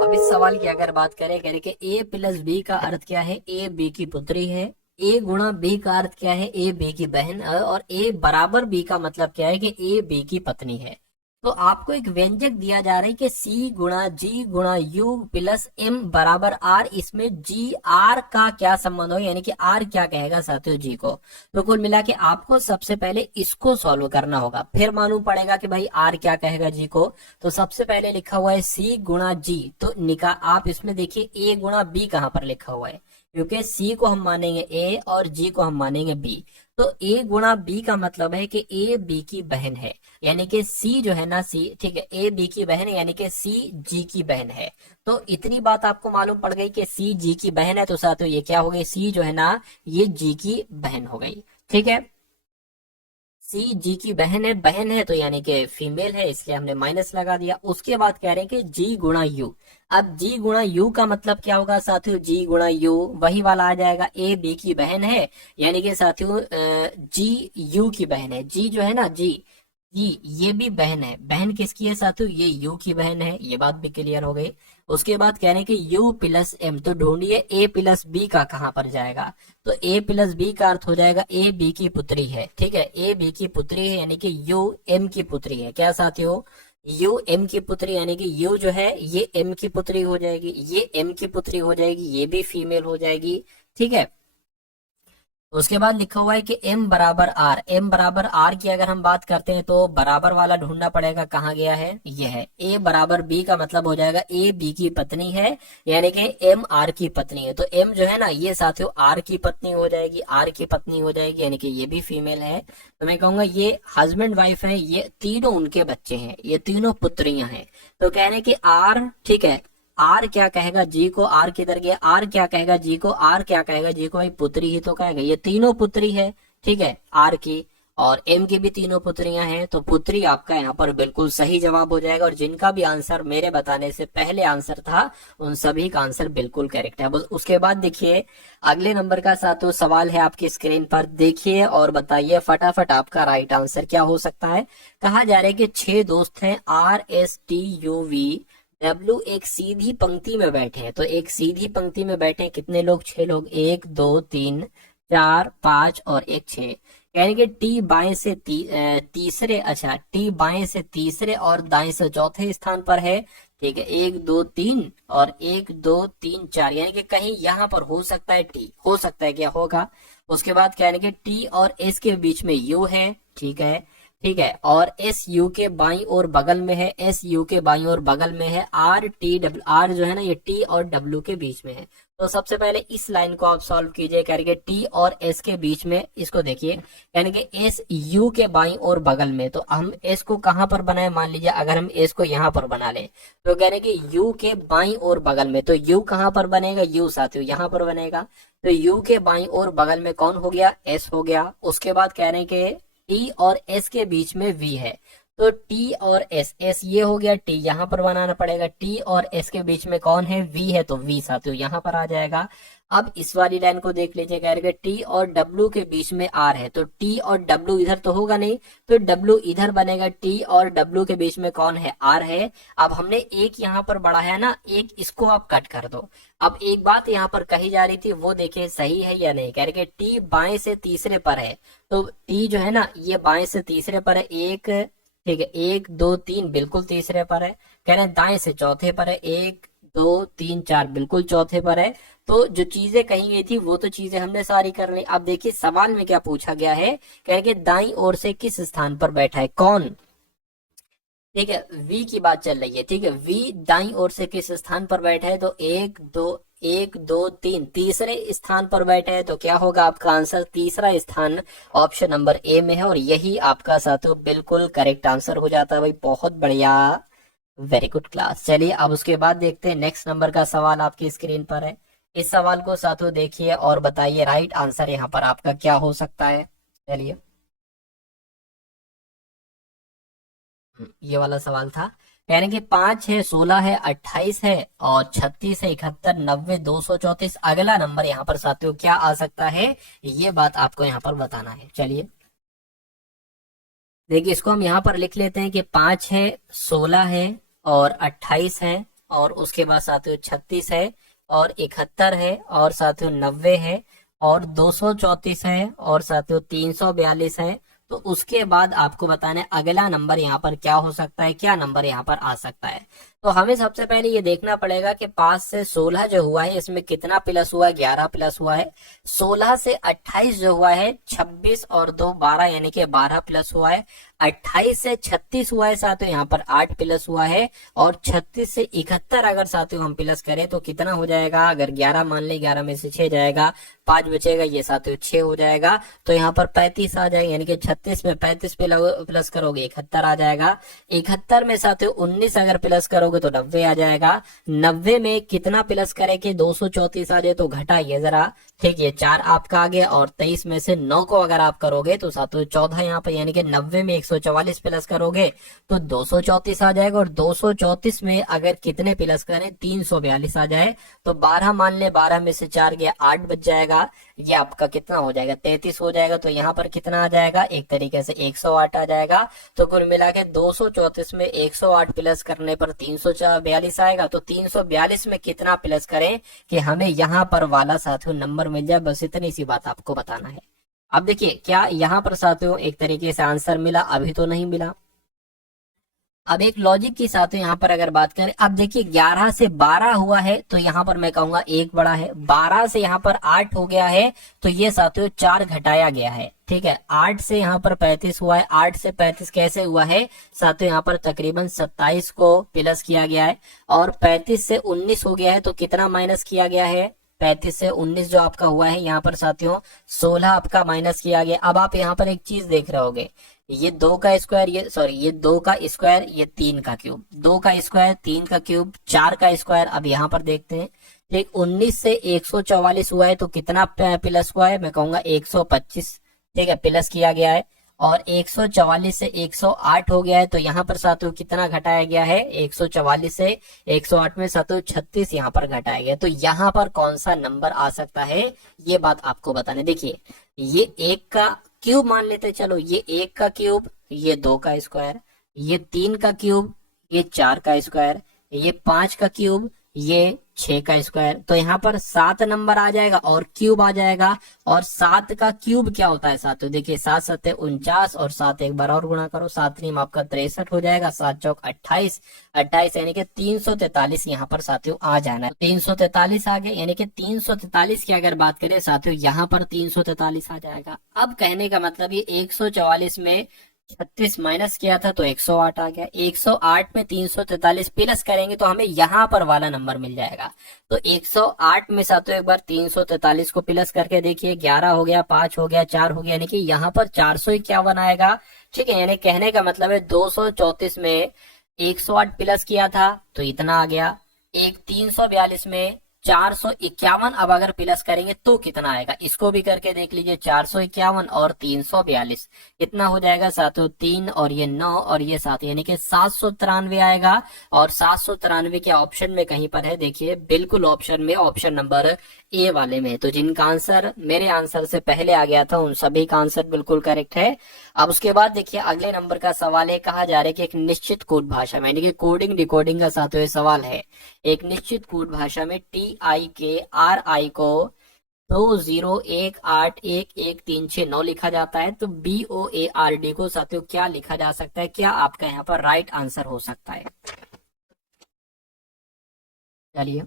अब इस सवाल की अगर बात करें, कह रहे कि ए प्लस बी का अर्थ क्या है? ए बी की पुत्री है। ए गुणा बी का अर्थ क्या है? ए बी की बहन है। और ए बराबर बी का मतलब क्या है कि ए बी की पत्नी है। तो आपको एक व्यंजक दिया जा रहा है कि सी गुणा जी गुणा यू प्लस एम बराबर आर, इसमें जी आर का क्या संबंध हो, यानी कि आर क्या कहेगा साथियों जी को। तो कुल मिला के आपको सबसे पहले इसको सॉल्व करना होगा, फिर मालूम पड़ेगा कि भाई आर क्या कहेगा जी को। तो सबसे पहले लिखा हुआ है सी गुणा जी, तो आप इसमें देखिए ए गुणा बी कहां पर लिखा हुआ है, क्योंकि सी को हम मानेंगे ए और जी को हम मानेंगे बी। तो ए गुणा बी का मतलब है कि ए बी की बहन है, यानी कि सी जो है ना सी, ठीक है, ए बी की बहन है, यानी कि सी जी की बहन है। तो इतनी बात आपको मालूम पड़ गई कि सी जी की बहन है, तो साथियों ये क्या हो गई? सी जो है ना ये जी की बहन हो गई, ठीक है। सी जी की बहन है तो यानी कि फीमेल है, इसलिए हमने माइनस लगा दिया। उसके बाद कह रहे हैं कि जी गुणा यू। अब जी गुणा यू का मतलब क्या होगा साथियों? जी गुणा यू वही वाला आ जाएगा, ए बी की बहन है, यानी कि साथियों जी यू की बहन है। जी जो है ना जी ये भी बहन है। बहन किसकी है साथियों? ये यू की बहन है, ये बात भी क्लियर हो गई। उसके बाद कह रहे हैं कि यू प्लस एम, तो ढूंढिए ए प्लस बी का कहां पर जाएगा। तो ए प्लस बी का अर्थ हो जाएगा ए बी की पुत्री है, ठीक है। ए बी की पुत्री है यानी कि यू एम की पुत्री है। क्या साथियों? यू एम की पुत्री, यानी कि यू जो है ये एम की पुत्री हो जाएगी, ये एम की पुत्री हो जाएगी, ये भी फीमेल हो जाएगी, ठीक है। उसके बाद लिखा हुआ है कि m बराबर r, m बराबर r की अगर हम बात करते हैं तो बराबर वाला ढूंढना पड़ेगा, कहाँ गया है, ये है। a बराबर b का मतलब हो जाएगा a b की पत्नी है, यानी कि m r की पत्नी है। तो m जो है ना ये साथियों r की पत्नी हो जाएगी, r की पत्नी हो जाएगी, यानी कि ये भी फीमेल है। तो मैं कहूंगा ये हस्बैंड वाइफ है, ये तीनों उनके बच्चे हैं, ये तीनों पुत्रियां हैं। तो कहने की r, ठीक है, आर क्या कहेगा जी को, आर किधर गया, आर क्या कहेगा जी को, आर क्या कहेगा जी को, भाई पुत्री ही तो कहेगा, ये तीनों पुत्री है, ठीक है, आर की और एम की भी तीनों पुत्रियां हैं। तो पुत्री आपका यहाँ पर बिल्कुल सही जवाब हो जाएगा। और जिनका भी आंसर मेरे बताने से पहले आंसर था उन सभी का आंसर बिल्कुल करेक्ट है। बस उसके बाद देखिए अगले नंबर का सातों सवाल है आपकी स्क्रीन पर, देखिए और बताइए फटाफट आपका राइट आंसर क्या हो सकता है। कहा जा रहा है कि 6 दोस्त हैं, RSTUV W एक सीधी पंक्ति में बैठे हैं। तो एक सीधी पंक्ति में बैठे हैं कितने लोग, 6 लोग, 1 2 3 4 5 और 1 6। यानी कि टी बाएं से तीसरे, अच्छा टी बाएं से तीसरे और दाएं से चौथे स्थान पर है, ठीक है, 1 2 3 और 1 2 3 4, यानी कि कहीं यहाँ पर हो सकता है टी, हो सकता है क्या होगा। उसके बाद क्या, यानी कि टी और एस के बीच में यू है, ठीक है, ठीक है, और एस यू के बाई और बगल में है, एस यू के बाई और बगल में है, आर टी डब्ल्यू, आर जो है ना ये टी और डब्ल्यू के बीच में है। तो सबसे पहले इस लाइन को आप सॉल्व कीजिए करके, टी और एस के बीच में, इसको देखिए, यानी कि एस यू के बाई और बगल में। तो हम एस को कहां पर बनाए, मान लीजिए अगर हम एस को यहां पर बना लें तो कहने कि यू के बाई और बगल में, तो यू कहां पर बनेगा, यू साथियों यहां पर बनेगा। तो यू के बाई और बगल में कौन हो गया, एस हो गया। उसके बाद कह रहे हैं कि टी और एस के बीच में वी है, तो टी और एस, एस ये हो गया, टी यहां पर बनाना पड़ेगा, टी और एस के बीच में कौन है, वी है, तो वी साथियों यहां पर आ जाएगा। अब इस वाली लाइन को देख लीजिए, कह रहे टी और डब्ल्यू के बीच में आर है, तो टी और डब्ल्यू इधर तो होगा नहीं, तो डब्ल्यू इधर बनेगा, टी और डब्ल्यू के बीच में कौन है, आर है। अब हमने एक यहाँ पर बढ़ाया ना, एक इसको आप कट कर दो। अब एक बात यहाँ पर कही जा रही थी वो देखिए सही है या नहीं, कह रहे टी बाएं से तीसरे पर है, तो टी जो है ना ये बाएं से तीसरे पर है, एक, ठीक है, 1 2 3 बिल्कुल तीसरे पर है। कह रहे हैं दाएं से चौथे पर है, 1 2 3 4 बिल्कुल चौथे पर है। तो जो चीजें कही गई थी वो तो चीजें हमने सारी कर ली। अब देखिए सवाल में क्या पूछा गया है, कह रहे कि दाईं ओर से किस स्थान पर बैठा है, कौन, ठीक है, वी की बात चल रही है, ठीक है, वी दाईं ओर से किस स्थान पर बैठा है, तो 1 2 3 तीसरे स्थान पर बैठे हैं। तो क्या होगा आपका आंसर, तीसरा स्थान ऑप्शन नंबर ए में है, और यही आपका साथियों बिल्कुल करेक्ट आंसर हो जाता है। भाई बहुत बढ़िया, वेरी गुड क्लास। चलिए अब उसके बाद देखते हैं नेक्स्ट नंबर का सवाल आपकी स्क्रीन पर है। इस सवाल को साथियों देखिए और बताइए राइट आंसर यहाँ पर आपका क्या हो सकता है। चलिए ये वाला सवाल था, यानी कि 5 है, 16 है, 28 है और 36 है, 71 90 234। अगला नंबर यहाँ पर साथियों क्या आ सकता है, ये बात आपको यहाँ पर बताना है। चलिए देखिए इसको हम यहाँ पर लिख लेते हैं कि 5 है, 16 है और 28 है और उसके बाद साथियों 36 है और 71 है और साथियों 90 है और 234 है और साथियों 342 है। तो उसके बाद आपको बताना है अगला नंबर यहाँ पर क्या हो सकता है, क्या नंबर यहाँ पर आ सकता है। तो हमें सबसे पहले ये देखना पड़ेगा कि 5 से 16 जो हुआ है इसमें कितना प्लस हुआ है, 11 प्लस हुआ है। 16 से 28 जो हुआ है 26 और 2 12, यानी कि 12 प्लस हुआ है। 28 से 36 हुआ है साथियों, यहाँ पर 8 प्लस हुआ है। और 36 से 71 अगर साथियों हम प्लस करें तो कितना हो जाएगा, अगर 11 मान ले, 11 में से 6 जाएगा, 5 बचेगा, ये साथियों 6 हो जाएगा। तो यहाँ पर 35 आ जाएगा, यानी कि 36 में 35 प्लस करोगे 71 आ जाएगा। 71 में साथियों 19 अगर प्लस करोगे तो 90 आ जाएगा। 90 में कितना प्लस करें कि 234 आ जाए, तो घटाइए जरा, ठीक है, 4 आपका आ गया। और 23 में से 9 को अगर आप करोगे तो साथियों 14 यहाँ पर, यानी कि 90 में 144 प्लस करोगे तो 234 आ जाएगा। और 234 में अगर कितने प्लस करें, 342 आ जाए, तो 12 मान ले, 12 में से 4 गया, 8 बच जाएगा। ये आपका कितना हो जाएगा, 33 हो जाएगा। तो यहाँ पर कितना आ जाएगा, एक तरीके से 108 आ जाएगा। तो कुल मिला के 234 में 108 प्लस करने पर 342 आएगा। तो 342 में कितना प्लस करें कि हमें यहाँ पर वाला साथियों नंबर मिल जाए, बस इतनी सी बात आपको बताना है। अब देखिए क्या यहाँ पर साथियों एक तरीके से आंसर मिला, अभी तो नहीं मिला। अब एक लॉजिक के साथ यहाँ पर अगर बात करें, अब देखिए 11 से 12 हुआ है तो यहाँ पर मैं कहूंगा 1 बड़ा है। 12 से यहाँ पर 8 हो गया है तो ये साथियों 4 घटाया गया है। ठीक है, 8 से यहाँ पर 35 हुआ है। 8 से 35 कैसे हुआ है साथियों, यहाँ पर तकरीबन 27 को प्लस किया गया है। और 35 से 19 हो गया है तो कितना माइनस किया गया है, 35 से 19 जो आपका हुआ है यहाँ पर साथियों 16 आपका माइनस किया गया। अब आप यहाँ पर एक चीज देख रहे होगे, ये 2 का स्क्वायर, ये सॉरी ये 2 का स्क्वायर, ये 3 का क्यूब, 2 का स्क्वायर 3 का क्यूब 4 का स्क्वायर। अब यहाँ पर देखते हैं, ठीक 19 से 144 हुआ है तो कितना प्लस हुआ है, मैं कहूंगा 125। ठीक है, प्लस किया गया है। और 144 से 108 हो गया है तो यहाँ पर साथियों कितना घटाया गया है, 144 से 108 में साथियों 36 यहाँ पर घटाया गया। तो यहाँ पर कौन सा नंबर आ सकता है ये बात आपको बताने। देखिए ये 1 का क्यूब मान लेते, चलो ये 1 का क्यूब, ये 2 का स्क्वायर, ये 3 का क्यूब, ये 4 का स्क्वायर, ये 5 का क्यूब, ये 6 का स्क्वायर। तो यहाँ पर 7 नंबर आ जाएगा और क्यूब आ जाएगा। और 7 का क्यूब क्या होता है साथियों, देखिए 7 7 49 और 7 एक बार और गुणा करो, 7 3 आपका 63 हो जाएगा, 7 चौक 28, 28 यानी कि 343 यहाँ पर साथियों आ जाना है। 343 आ गए, यानी कि 343 की अगर बात करें साथियों यहाँ पर 343 आ जाएगा। अब कहने का मतलब ये 144 में 36 माइनस किया था तो 108 आ गया। 108 में 343 प्लस करेंगे तो हमें यहाँ पर वाला नंबर मिल जाएगा। तो 108 में साथियों एक बार 343 को प्लस करके देखिए, 11 हो गया, 5 हो गया, 4 हो गया, यानी कि यहाँ पर 451 आएगा। ठीक है, यानी कहने का मतलब है 234 में 108 प्लस किया था तो इतना आ गया। एक 342 में 451 अब अगर प्लस करेंगे तो कितना आएगा, इसको भी करके देख लीजिए। 451 और 342 कितना हो जाएगा साथियों, 3 और ये 9 और ये 7, यानी कि 793 आएगा। और 793 के ऑप्शन में कहीं पर है, देखिए बिल्कुल ऑप्शन में, ऑप्शन नंबर ए वाले में। तो जिनका आंसर मेरे आंसर से पहले आ गया था उन सभी का आंसर बिल्कुल करेक्ट है। अब उसके बाद देखिए अगले नंबर का सवाल है, कहा जा रहा है कि एक निश्चित कोड भाषा में, यानी कि कोडिंग डिकोडिंग का साथियों ये सवाल है। एक निश्चित कोड भाषा में TIKRI को 20181136 लिखा जाता है, तो BOARD को साथियों क्या लिखा जा सकता है, क्या आपका यहाँ पर राइट आंसर हो सकता है। चलिए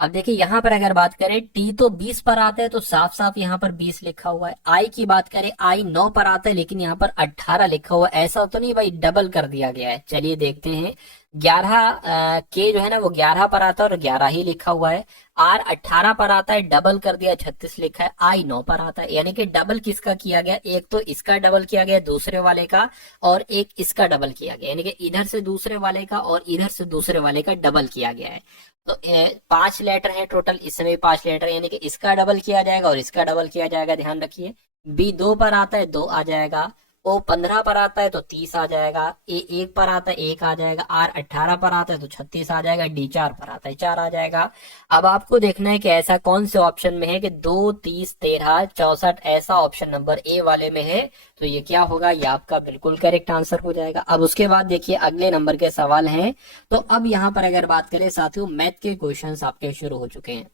अब देखिए यहाँ पर अगर बात करें, टी तो 20 पर आता है तो साफ साफ यहाँ पर 20 लिखा हुआ है। आई की बात करें, आई 9 पर आता है लेकिन यहाँ पर 18 लिखा हुआ है। ऐसा तो नहीं भाई डबल कर दिया गया है। चलिए देखते हैं, 11 के जो है ना वो 11 पर आता है और 11 ही लिखा हुआ है। आर 18 पर आता है, डबल कर दिया 36 लिखा है। आई 9 पर आता है, यानी कि डबल किसका किया गया, एक तो इसका डबल किया गया दूसरे वाले का, और एक इसका डबल किया गया, यानी कि इधर से दूसरे वाले का और इधर से दूसरे वाले का डबल किया गया है। तो 5 लेटर है टोटल, इसमें 5 लेटर, यानी कि इसका डबल किया जाएगा और इसका डबल किया जाएगा, ध्यान रखिए। बी 2 पर आता है 2 आ जाएगा। ओ 15 पर आता है तो 30 आ जाएगा। ए 1 पर आता है 1 आ जाएगा। आर 18 पर आता है तो 36 आ जाएगा। डी 4 पर आता है 4 आ जाएगा। अब आपको देखना है कि ऐसा कौन से ऑप्शन में है कि 2 30 13 64 ऐसा ऑप्शन नंबर ए वाले में है, तो ये क्या होगा, ये आपका बिल्कुल करेक्ट आंसर हो जाएगा। अब उसके बाद देखिए अगले नंबर के सवाल हैं। तो अब यहाँ पर अगर बात करें साथियों, मैथ के क्वेश्चंस आपके शुरू हो चुके हैं।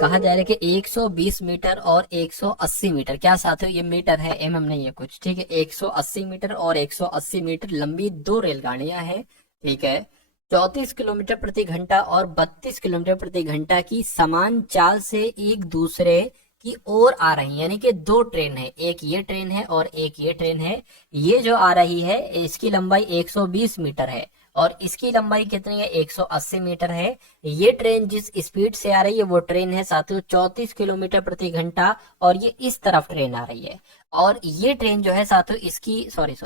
कहा जा रहा है कि 120 मीटर और 180 मीटर, क्या साथियों ये मीटर है, एमएम नहीं है कुछ, ठीक है। 180 मीटर और 180 मीटर लंबी 2 रेलगाड़ियां हैं, ठीक है। 34 किलोमीटर प्रति घंटा और 32 किलोमीटर प्रति घंटा की समान चाल से एक दूसरे की ओर आ रही है, यानी कि 2 ट्रेन है, एक ये ट्रेन है और एक ये ट्रेन है। ये जो आ रही है इसकी लंबाई 120 मीटर है और इसकी लंबाई कितनी है, 180 मीटर है। ये ट्रेन जिस स्पीड से आ रही है वो ट्रेन है साथियों 34 किलोमीटर प्रति घंटा, और ये इस तरफ ट्रेन आ रही है। और ये ट्रेन जो है साथियों इसकी सॉरी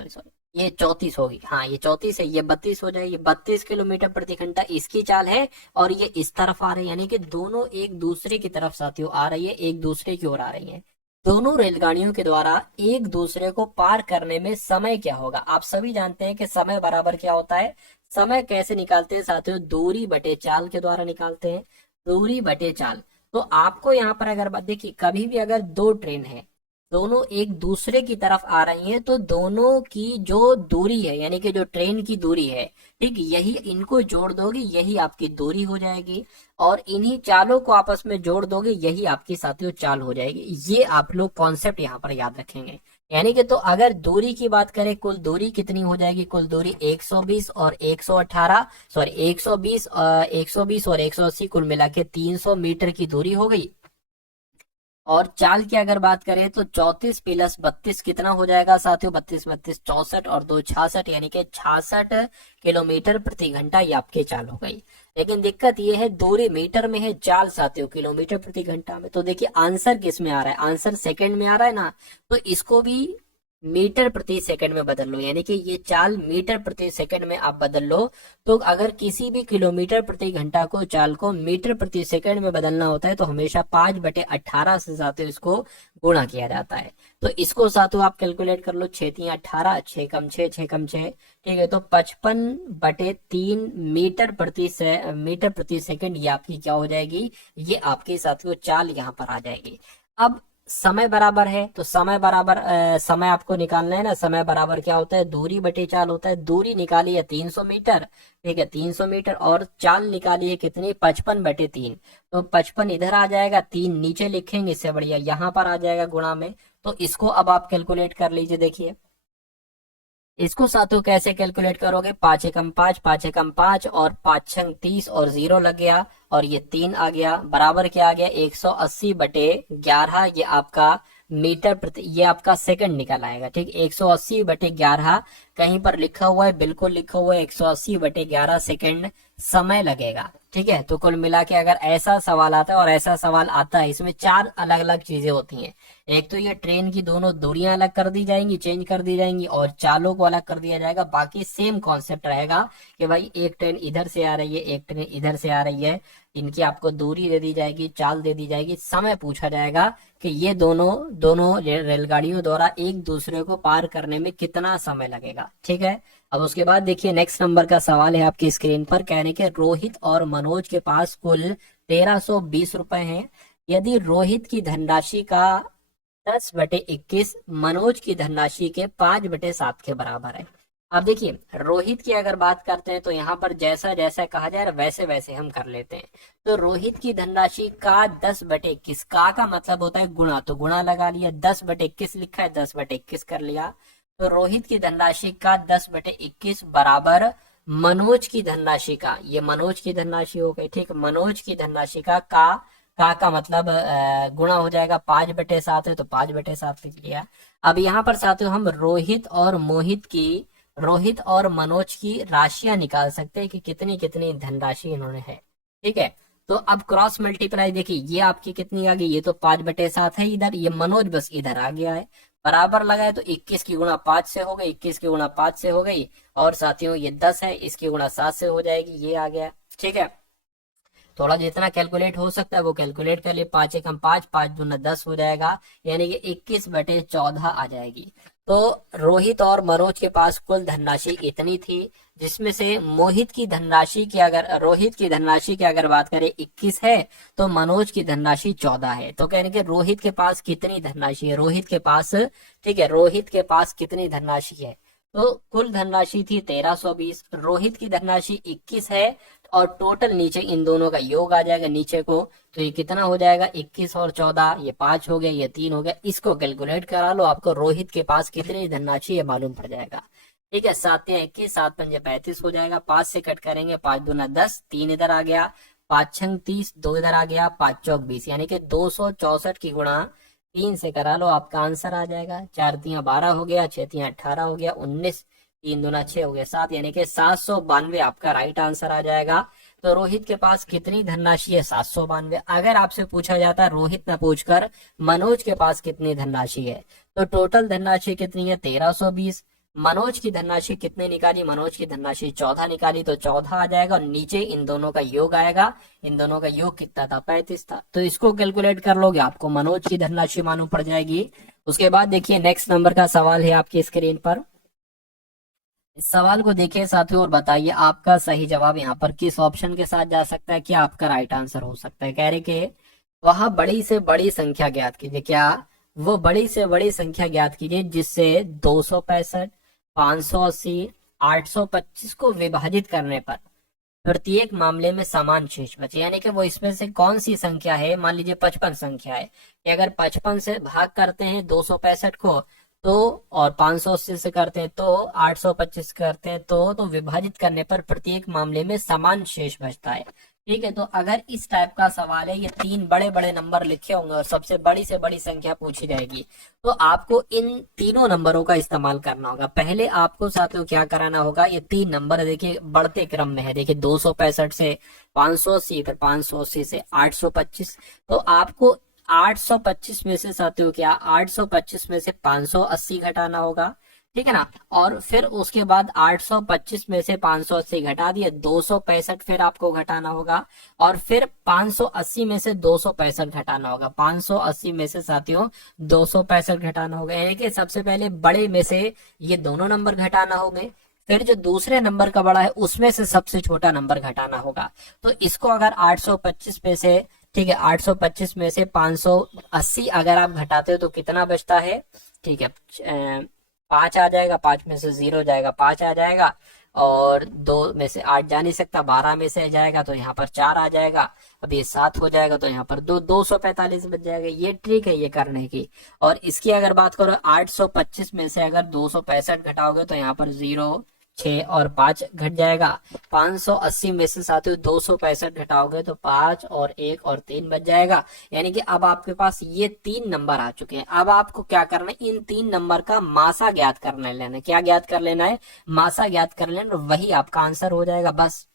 ये 34 होगी, हाँ ये 34 है, ये 32 हो जाएगी। 32 किलोमीटर प्रति घंटा इसकी चाल है और ये इस तरफ आ रही है, यानी कि दोनों एक दूसरे की तरफ साथियों आ रही है, एक दूसरे की ओर आ रही है। दोनों रेलगाड़ियों के द्वारा एक दूसरे को पार करने में समय क्या होगा। आप सभी जानते हैं कि समय बराबर क्या होता है। समय कैसे निकालते हैं साथियों, दूरी बटे चाल के द्वारा निकालते हैं, दूरी बटे चाल। तो आपको यहाँ पर अगर देखिए, कभी भी अगर 2 ट्रेन है, दोनों एक दूसरे की तरफ आ रही हैं, तो दोनों की जो दूरी है, यानी कि जो ट्रेन की दूरी है, ठीक, यही इनको जोड़ दोगे यही आपकी दूरी हो जाएगी, और इन्हीं चालों को आपस में जोड़ दोगे यही आपकी साथियों चाल हो जाएगी। ये आप लोग कॉन्सेप्ट यहाँ पर याद रखेंगे। यानी कि तो अगर दूरी की बात करें, कुल दूरी कितनी हो जाएगी, कुल दूरी 120 और 118, सॉरी 120 और 180 कुल मिला के 300 मीटर की दूरी हो गई। और चाल की अगर बात करें तो 34 प्लस 32 कितना हो जाएगा साथियों, 32 32 64 और 2 66, यानी कि 66 किलोमीटर प्रति घंटा ये आपकी चाल हो गई। लेकिन दिक्कत ये है दूरी मीटर में है, चाल साथियों किलोमीटर प्रति घंटा में। तो देखिए आंसर किस में आ रहा है, आंसर सेकंड में आ रहा है ना, तो इसको भी मीटर प्रति सेकंड में बदल लो, यानी कि ये चाल मीटर प्रति सेकंड में आप बदल लो। तो अगर किसी भी किलोमीटर प्रति घंटा को चाल को मीटर प्रति सेकंड में बदलना होता है तो हमेशा 5/18 से साथियों इसको गुणा किया जाता है। तो इसको साथियों आप कैलकुलेट कर लो, 6×3 = 18, 6 कम 6 6 कम 6, ठीक है। तो 55/3 मीटर प्रति सेकंड ये आपकी क्या हो जाएगी, ये आपकी साथियों चाल यहाँ पर आ जाएगी। अब समय बराबर है तो समय बराबर समय आपको निकालना है ना, समय बराबर क्या होता है, दूरी बटे चाल होता है। दूरी निकाली है 300 मीटर, ठीक है 300 मीटर, और चाल निकाली है कितनी, 55/3। तो 55 इधर आ जाएगा, 3 नीचे लिखेंगे, इससे बढ़िया यहाँ पर आ जाएगा गुणा में। तो इसको अब आप कैलकुलेट कर लीजिए। देखिए इसको साथियों कैसे कैलकुलेट करोगे, 5 एकम 5, 5 एकम 5 और 5 छंग 30 और 0 लग गया और ये 3 आ गया, बराबर क्या आ गया, 180/11। ये आपका मीटर प्रति, ये आपका सेकंड निकल आएगा, ठीक। 180/11 कहीं पर लिखा हुआ है, बिल्कुल लिखा हुआ है 180/11 सेकंड समय लगेगा, ठीक है। तो कुल मिला के अगर ऐसा सवाल आता है, और ऐसा सवाल आता है, इसमें 4 अलग अलग चीजें होती हैं। एक तो ये ट्रेन की दोनों दूरियां अलग कर दी जाएंगी, चेंज कर दी जाएंगी, और चालों को अलग कर दिया जाएगा। बाकी सेम कॉन्सेप्ट रहेगा कि भाई एक ट्रेन इधर से आ रही है, एक ट्रेन इधर से आ रही है, इनकी आपको दूरी दे दी जाएगी, चाल दे दी जाएगी, समय पूछा जाएगा कि ये दोनों दोनों रेलगाड़ियों द्वारा एक दूसरे को पार करने में कितना समय लगेगा, ठीक है। अब उसके बाद देखिए नेक्स्ट नंबर का सवाल है आपकी स्क्रीन पर, कहने के रोहित और मनोज के पास कुल 1320 रुपए हैं। यदि रोहित की धनराशि का 10/21 मनोज की धनराशि के 5/7 के बराबर है। अब देखिए रोहित की अगर बात करते हैं तो यहाँ पर जैसा जैसा कहा जा रहा है वैसे वैसे हम कर लेते हैं। तो रोहित की धनराशि का 10/21, का मतलब होता है गुणा, तो गुणा लगा लिया, 10/21 लिखा है, 10/21 कर लिया। तो रोहित की धनराशि का 10/21 बराबर मनोज की धनराशि का, ये मनोज की धनराशि हो गई, ठीक। मनोज की धनराशि का मतलब गुणा हो जाएगा, 5/7 है तो 5/7 लिख लिया। अब यहाँ पर साथियों हम रोहित और मनोज की राशियां निकाल सकते हैं कि कितनी कितनी धनराशि इन्होंने है, ठीक है। तो अब क्रॉस मल्टीप्लाई देखिए, ये आपकी कितनी आ गई, ये तो 5/7 है इधर, ये मनोज बस इधर आ गया है, बराबर लगाए तो 21 की गुणा 5 से हो गई, 21 की गुणा 5 से हो गई, और साथियों ये 10 है, इसकी गुणा 7 से हो जाएगी, ये आ गया, ठीक है। थोड़ा जितना कैलकुलेट हो सकता है वो कैलकुलेट कर लिए, 5 एकम 5, 5 दूना 10 हो जाएगा, यानी कि 21/14 आ जाएगी। तो रोहित और मनोज के पास कुल धनराशि इतनी थी, जिसमें से रोहित की धनराशि की अगर बात करें 21 है, तो मनोज की धनराशि 14 है। तो कहने के रोहित के पास कितनी धनराशि है, रोहित के पास, ठीक है, रोहित के पास कितनी धनराशि है, तो कुल धनराशि थी 1320, रोहित की धनराशि 21 है, और टोटल नीचे इन दोनों का योग आ जाएगा नीचे को, तो ये कितना हो जाएगा, 21 और 14, ये 5 हो गया, ये 3 हो गया। इसको कैलकुलेट करा लो, आपको रोहित के पास कितनी धनराशि है मालूम पड़ जाएगा, ठीक है। 7 या 21, 7 पंजे 35 हो जाएगा, 5 से कट करेंगे, 5 दूना 10, 3 इधर आ गया, 5 छंग 30, 2 इधर आ गया, 5 चौक 20, यानी कि 264 की गुणा 3 से करा लो, आपका आंसर आ जाएगा। 4 तियां 12 हो गया, 6 तियां 18 हो गया, 19, 3 दूना 6 हो गया 7, यानी कि 792 आपका राइट आंसर आ जाएगा। तो रोहित के पास कितनी धनराशि है, 792। अगर आपसे पूछा जाता है रोहित न पूछकर मनोज के पास कितनी धनराशि है, तो टोटल धनराशि कितनी है, 1320। मनोज की धनराशि कितने निकाली, मनोज की धनराशि 14 निकाली, तो 14 आ जाएगा, और नीचे इन दोनों का योग आएगा, इन दोनों का योग कितना था, 35 था। तो इसको कैलकुलेट कर लोगे, आपको मनोज की धनराशि मालूम पड़ जाएगी। उसके बाद देखिए नेक्स्ट नंबर का सवाल है आपकी स्क्रीन पर। इस सवाल को देखिए साथियों और बताइए आपका सही जवाब यहाँ पर किस ऑप्शन के साथ जा सकता है, क्या आपका राइट आंसर हो सकता है। कह रहे कि वह बड़ी से बड़ी संख्या ज्ञात कीजिए, क्या वो बड़ी से बड़ी संख्या ज्ञात कीजिए जिससे 265, 580, 825 को विभाजित करने पर प्रत्येक मामले में समान शेष बचे, यानी कि वो इसमें से कौन सी संख्या है। मान लीजिए 55 संख्या है कि अगर 55 से भाग करते हैं 265 को, तो और 580 से करते हैं तो 825 करते हैं तो विभाजित करने पर प्रत्येक मामले में समान शेष बचता है। ठीक है, तो अगर इस टाइप का सवाल है, ये तीन बड़े बड़े नंबर लिखे होंगे और सबसे बड़ी से बड़ी संख्या पूछी जाएगी, तो आपको इन तीनों नंबरों का इस्तेमाल करना होगा। पहले आपको साथियों क्या कराना होगा, ये तीन नंबर देखिए बढ़ते क्रम में है, देखिए 265 से 580, फिर 580 से 825, तो आपको 825 में से साथियों क्या 825 में से 580 घटाना होगा। ठीक है ना, और फिर उसके बाद 825 में से 580 घटा दिए, 265 फिर आपको घटाना होगा, और फिर 580 में से 265 घटाना होगा, 580 में से साथियों 265 घटाना होगा। यानी कि सबसे पहले बड़े में से ये दोनों नंबर घटाना होंगे, फिर जो दूसरे नंबर का बड़ा है उसमें से सबसे छोटा नंबर घटाना होगा। तो इसको अगर 825 में से, ठीक है, 825 में से 580 अगर आप घटाते हो तो कितना बचता है, ठीक है, 5 आ जाएगा, 5 में से 0 जाएगा, 5 आ जाएगा, और 2 में से 8 जा नहीं सकता, 12 में से जाएगा तो यहाँ पर 4 आ जाएगा, अब ये 7 हो जाएगा तो यहाँ पर 245 बच जाएगा। ये ट्रिक है ये करने की। और इसकी अगर बात करो 825 में से अगर 265 घटाओगे तो यहाँ पर 0, 6 और 5 घट जाएगा। 580 में से साथियों 265 घटाओगे तो 5 और 1 और 3 बच जाएगा। यानी कि अब आपके पास ये तीन नंबर आ चुके हैं। अब आपको क्या करना है, इन तीन नंबर का मासा ज्ञात कर लेना है। क्या ज्ञात कर लेना है, मासा ज्ञात कर लेना, वही आपका आंसर हो जाएगा बस।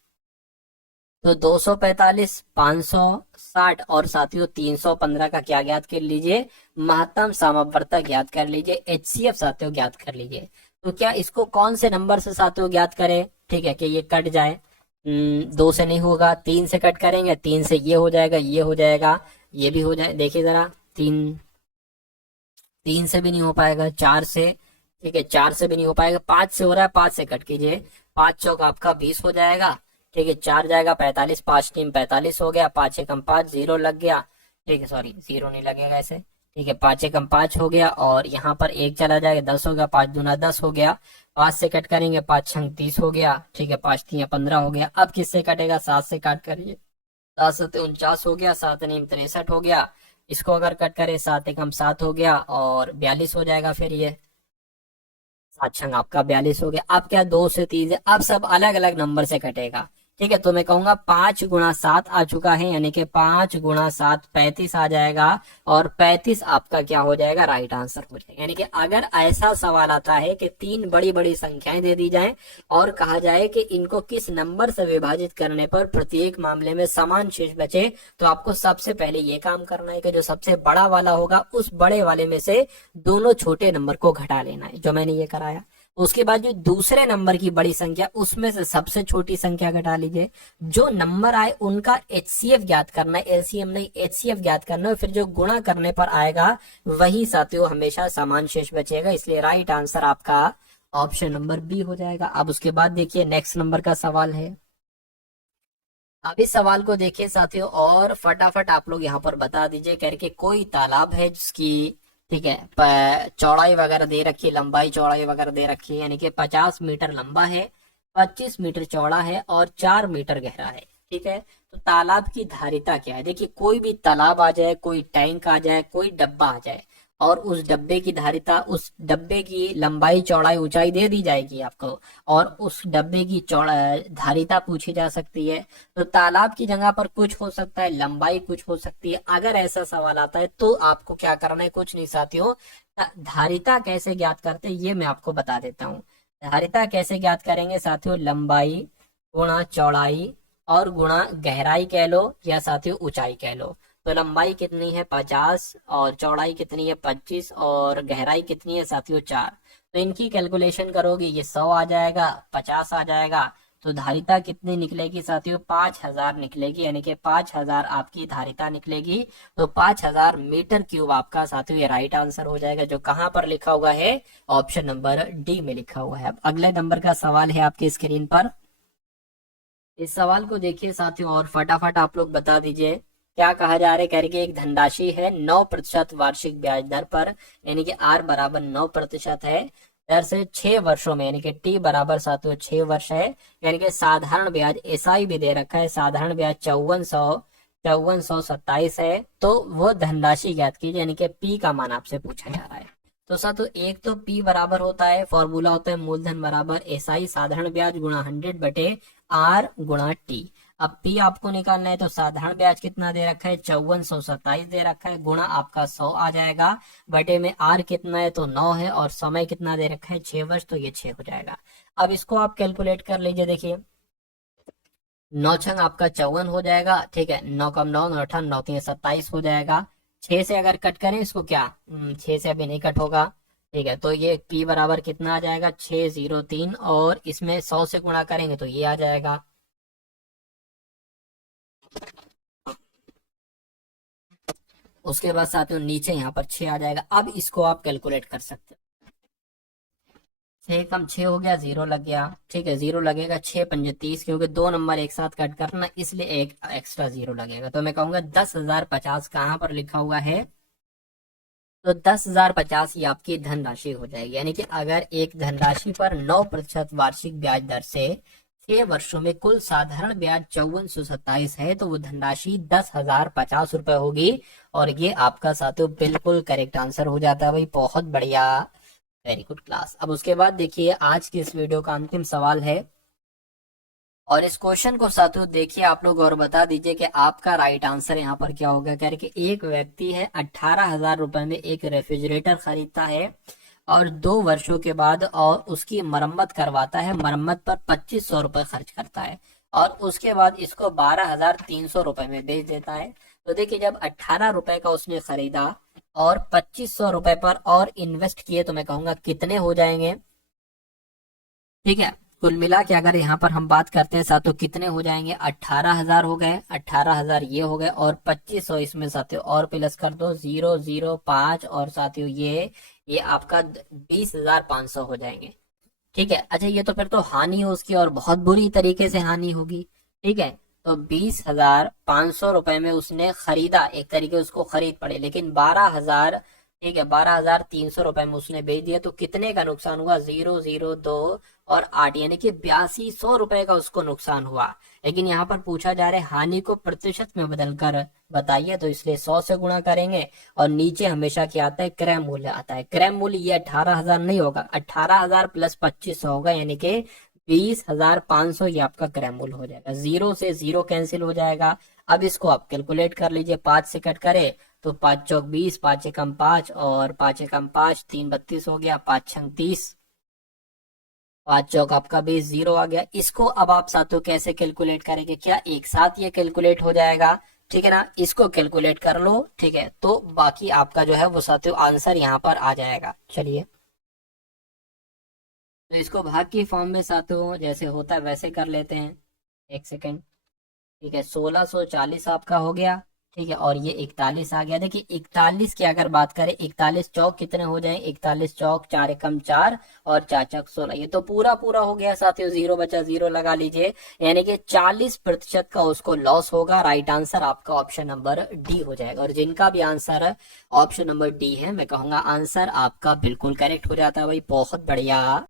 तो 245, 560 और साथियों 315 का क्या ज्ञात कर लीजिए, महत्तम समवर्तक ज्ञात कर लीजिए, HCF साथियों ज्ञात कर लीजिए। तो क्या इसको कौन से नंबर से साथियों ज्ञात करें, ठीक है, कि ये कट जाए, 2 से नहीं होगा, 3 से कट करेंगे, 3 से ये हो जाएगा, ये हो जाएगा, ये भी हो जाए, देखिए जरा 3 से भी नहीं हो पाएगा, 4 से, ठीक है, 4 से भी नहीं हो पाएगा, 5 से हो रहा है, 5 से कट कीजिए, 5 चौक आपका 20 हो जाएगा, ठीक है, 4 जाएगा 45, 5 3 45 हो गया, 5 एकम 5, 0 लग गया, ठीक है, सॉरी 0 नहीं लगेगा ऐसे, ठीक है, 5 एकम 5 हो गया, और यहाँ पर 1 चला जाएगा, 10 हो गया, 5 दूना 10 हो गया, 5 से कट करेंगे, 5 छंग 30 हो गया, ठीक है, 5 3 15 हो गया। अब किससे कटेगा, 7 से काट करिए, 7 से 49 हो गया, 7 नीम 63 हो गया, इसको अगर कट करें 7 एकम 7 हो गया, और 42 हो जाएगा, फिर ये 7 छंग आपका 42 हो गया। अब क्या 2 से 3 है, अब सब अलग अलग नंबर से कटेगा, ठीक है, तो मैं कहूंगा 5 गुणा 7 आ चुका है, यानी कि 5 गुणा 7 35 आ जाएगा, और 35 आपका क्या हो जाएगा, राइट आंसर हो जाएगा। यानी कि अगर ऐसा सवाल आता है कि तीन बड़ी बड़ी संख्याएं दे दी जाएं और कहा जाए कि इनको किस नंबर से विभाजित करने पर प्रत्येक मामले में समान शेष बचे, तो आपको सबसे पहले ये काम करना है कि जो सबसे बड़ा वाला होगा उस बड़े वाले में से दोनों छोटे नंबर को घटा लेना है, जो मैंने ये कराया। उसके बाद जो दूसरे नंबर की बड़ी संख्या उसमें से सबसे छोटी संख्या घटा लीजिए, जो नंबर आए उनका HCF ज्ञात करना है, LCM नहीं HCF ज्ञात करना है, फिर जो गुणा करने पर आएगा वही साथियों हमेशा समान शेष बचेगा, इसलिए राइट आंसर आपका ऑप्शन नंबर बी हो जाएगा। अब उसके बाद देखिए नेक्स्ट नंबर का सवाल है। अब इस सवाल को देखिए साथियों और फटाफट आप लोग यहाँ पर बता दीजिए करके, कोई तालाब है जिसकी, ठीक है, चौड़ाई वगैरह दे रखी है, लंबाई चौड़ाई वगैरह दे रखी है, यानी कि 50 मीटर लंबा है, 25 मीटर चौड़ा है और 4 मीटर गहरा है। ठीक है, तो तालाब की धारिता क्या है, देखिए कोई भी तालाब आ जाए, कोई टैंक आ जाए, कोई डब्बा आ जाए, और उस डब्बे की धारिता, उस डब्बे की लंबाई चौड़ाई ऊंचाई दे दी जाएगी आपको, और उस डब्बे की धारिता पूछी जा सकती है। तो तालाब की जगह पर कुछ हो सकता है, लंबाई कुछ हो सकती है। अगर ऐसा सवाल आता है तो आपको क्या करना है, कुछ नहीं साथियों, धारिता कैसे ज्ञात करते हैं ये मैं आपको बता देता हूँ। धारिता कैसे ज्ञात करेंगे साथियों, लंबाई गुणा चौड़ाई और गुणा गहराई कह लो या साथियों ऊंचाई कह लो। तो लंबाई कितनी है 50 और चौड़ाई कितनी है 25 और गहराई कितनी है साथियों 4। तो इनकी कैलकुलेशन करोगे ये 100 आ जाएगा, 50 आ जाएगा, तो धारिता कितनी निकलेगी साथियों 5000 निकलेगी, यानी कि 5000 आपकी धारिता निकलेगी। तो 5000 मीटर क्यूब आपका साथियों ये राइट आंसर हो जाएगा, जो कहां पर लिखा हुआ है, ऑप्शन नंबर डी में लिखा हुआ है। अब अगले नंबर का सवाल है आपकी स्क्रीन पर, इस सवाल को देखिए साथियों और फटाफट आप लोग बता दीजिए क्या कहा जा रहा है। करके एक धनराशि है 9% वार्षिक ब्याज दर पर, यानी कि R बराबर 9% है, दर से 6 वर्षों में, यानी कि T बराबर साथियों 6 वर्ष है, यानी कि साधारण ब्याज SI भी दे रखा है, साधारण ब्याज 5427 है। तो वो धनराशि ज्ञात कीजिए, यानी कि P का मान आपसे पूछा जा रहा है। तो साथियों एक तो P बराबर होता है, फॉर्मूला होता है मूलधन बराबर SI साधारण ब्याज गुणा 100 बटे R गुणा T। अब P आपको निकालना है तो साधारण ब्याज कितना दे रखा है 5427 दे रखा है, गुणा आपका 100 आ जाएगा, बटे में R कितना है तो 9 है, और समय कितना दे रखा है 6 वर्ष, तो ये 6 हो जाएगा। अब इसको आप कैलकुलेट कर लीजिए, देखिए 9 छंग आपका 54 हो जाएगा, ठीक है, 9 कम 9 9 अठारह 9 3 27 हो जाएगा। 6 से अगर कट करें इसको क्या 6 से अभी नहीं कट होगा, ठीक है, तो ये P बराबर कितना आ जाएगा 603, और इसमें 100 से गुणा करेंगे तो ये आ जाएगा। उसके बाद साथियों नीचे यहाँ पर 6 आ जाएगा। अब इसको आप कैलकुलेट कर सकते हो, 6 कम 6 हो गया, 0 लग गया, ठीक है, 0 लगेगा, 6 पंजे 30, क्योंकि 2 नंबर एक साथ कट करना इसलिए एक एक्स्ट्रा 0 लगेगा। तो मैं कहूंगा 10,050 कहाँ पर लिखा हुआ है, तो 10,050 ये आपकी धनराशि हो जाएगी। यानी कि अगर एक धनराशि पर 9% वार्षिक ब्याज दर से 6 वर्षों में कुल साधारण ब्याज 5427 है, तो वो धनराशि 10,050 रुपए होगी। और ये आपका साथियों बिल्कुल करेक्ट आंसर हो जाता है भाई, बहुत बढ़िया, वेरी गुड क्लास। अब उसके बाद देखिए आज की इस वीडियो का अंतिम सवाल है, और इस क्वेश्चन को साथियों देखिए आप लोग और बता दीजिए कि आपका राइट आंसर यहाँ पर क्या होगा। कह रहे कि एक व्यक्ति है 18,000 रुपए में एक रेफ्रिजरेटर खरीदता है और 2 वर्षों के बाद और उसकी मरम्मत करवाता है, मरम्मत पर 2500 रुपए खर्च करता है, और उसके बाद इसको 12,300 रुपए में बेच देता है। तो देखिए जब 18 रुपए का उसने खरीदा और 2500 रुपए पर और इन्वेस्ट किए, तो मैं कहूंगा कितने हो जाएंगे, ठीक है। कुल मिला के अगर यहाँ पर हम बात करते हैं साथियों कितने हो जाएंगे, 18,000 हो गए, 18,000 ये हो गए, और 2500 इसमें साथियों और प्लस कर दो 005, और साथियों ये आपका 20,500 हो जाएंगे, ठीक है। अच्छा ये तो फिर तो हानि हो उसकी, और बहुत बुरी तरीके से हानि होगी, ठीक है। तो 20,500 रुपए में उसने खरीदा, एक तरीके उसको खरीद पड़े, लेकिन 12,000, ठीक है, 12,300 रुपए में उसने बेच दिया, तो कितने का नुकसान हुआ 002 और 8, यानी कि 8200 रुपए का उसको नुकसान हुआ। लेकिन यहाँ पर पूछा जा रहा है हानि को प्रतिशत में बदल कर बताइए, तो इसलिए 100 से गुणा करेंगे, और नीचे हमेशा क्या आता है क्रय मूल्य आता है। क्रय मूल्य ये 18,000 नहीं होगा, 18,000 प्लस 2500 होगा, यानी कि 20,500 ये आपका क्रय मूल्य हो जाएगा। 0 से 0 कैंसिल हो जाएगा। अब इसको आप कैलकुलेट कर लीजिए, 5 से कट करे तो 5 चौक 20, 5 एकम 5 और 5 एकम 5, 3 32 हो गया, 5 छंग 30, 5 चौक आपका 20, 0 आ गया। इसको अब आप साथियों कैसे कैलकुलेट करेंगे, क्या एक साथ ये कैलकुलेट हो जाएगा, ठीक है ना, इसको कैलकुलेट कर लो, ठीक है, तो बाकी आपका जो है वो साथियों आंसर यहाँ पर आ जाएगा। चलिए तो इसको भाग की फॉर्म में साथियों जैसे होता है वैसे कर लेते हैं, एक सेकेंड, ठीक है, 1640 आपका हो गया, ठीक है, और ये 41 आ गया। देखिए 41 की अगर बात करें, 41 चौक कितने हो जाए, 41 चौक 4 एकम 4 और 4 चौक 16, ये तो पूरा पूरा हो गया साथियों, 0 बचा 0 लगा लीजिए, यानी कि 40% का उसको लॉस होगा। राइट आंसर आपका ऑप्शन नंबर डी हो जाएगा। और जिनका भी आंसर ऑप्शन नंबर डी है, मैं कहूंगा आंसर आपका बिल्कुल करेक्ट हो जाता है भाई, बहुत बढ़िया।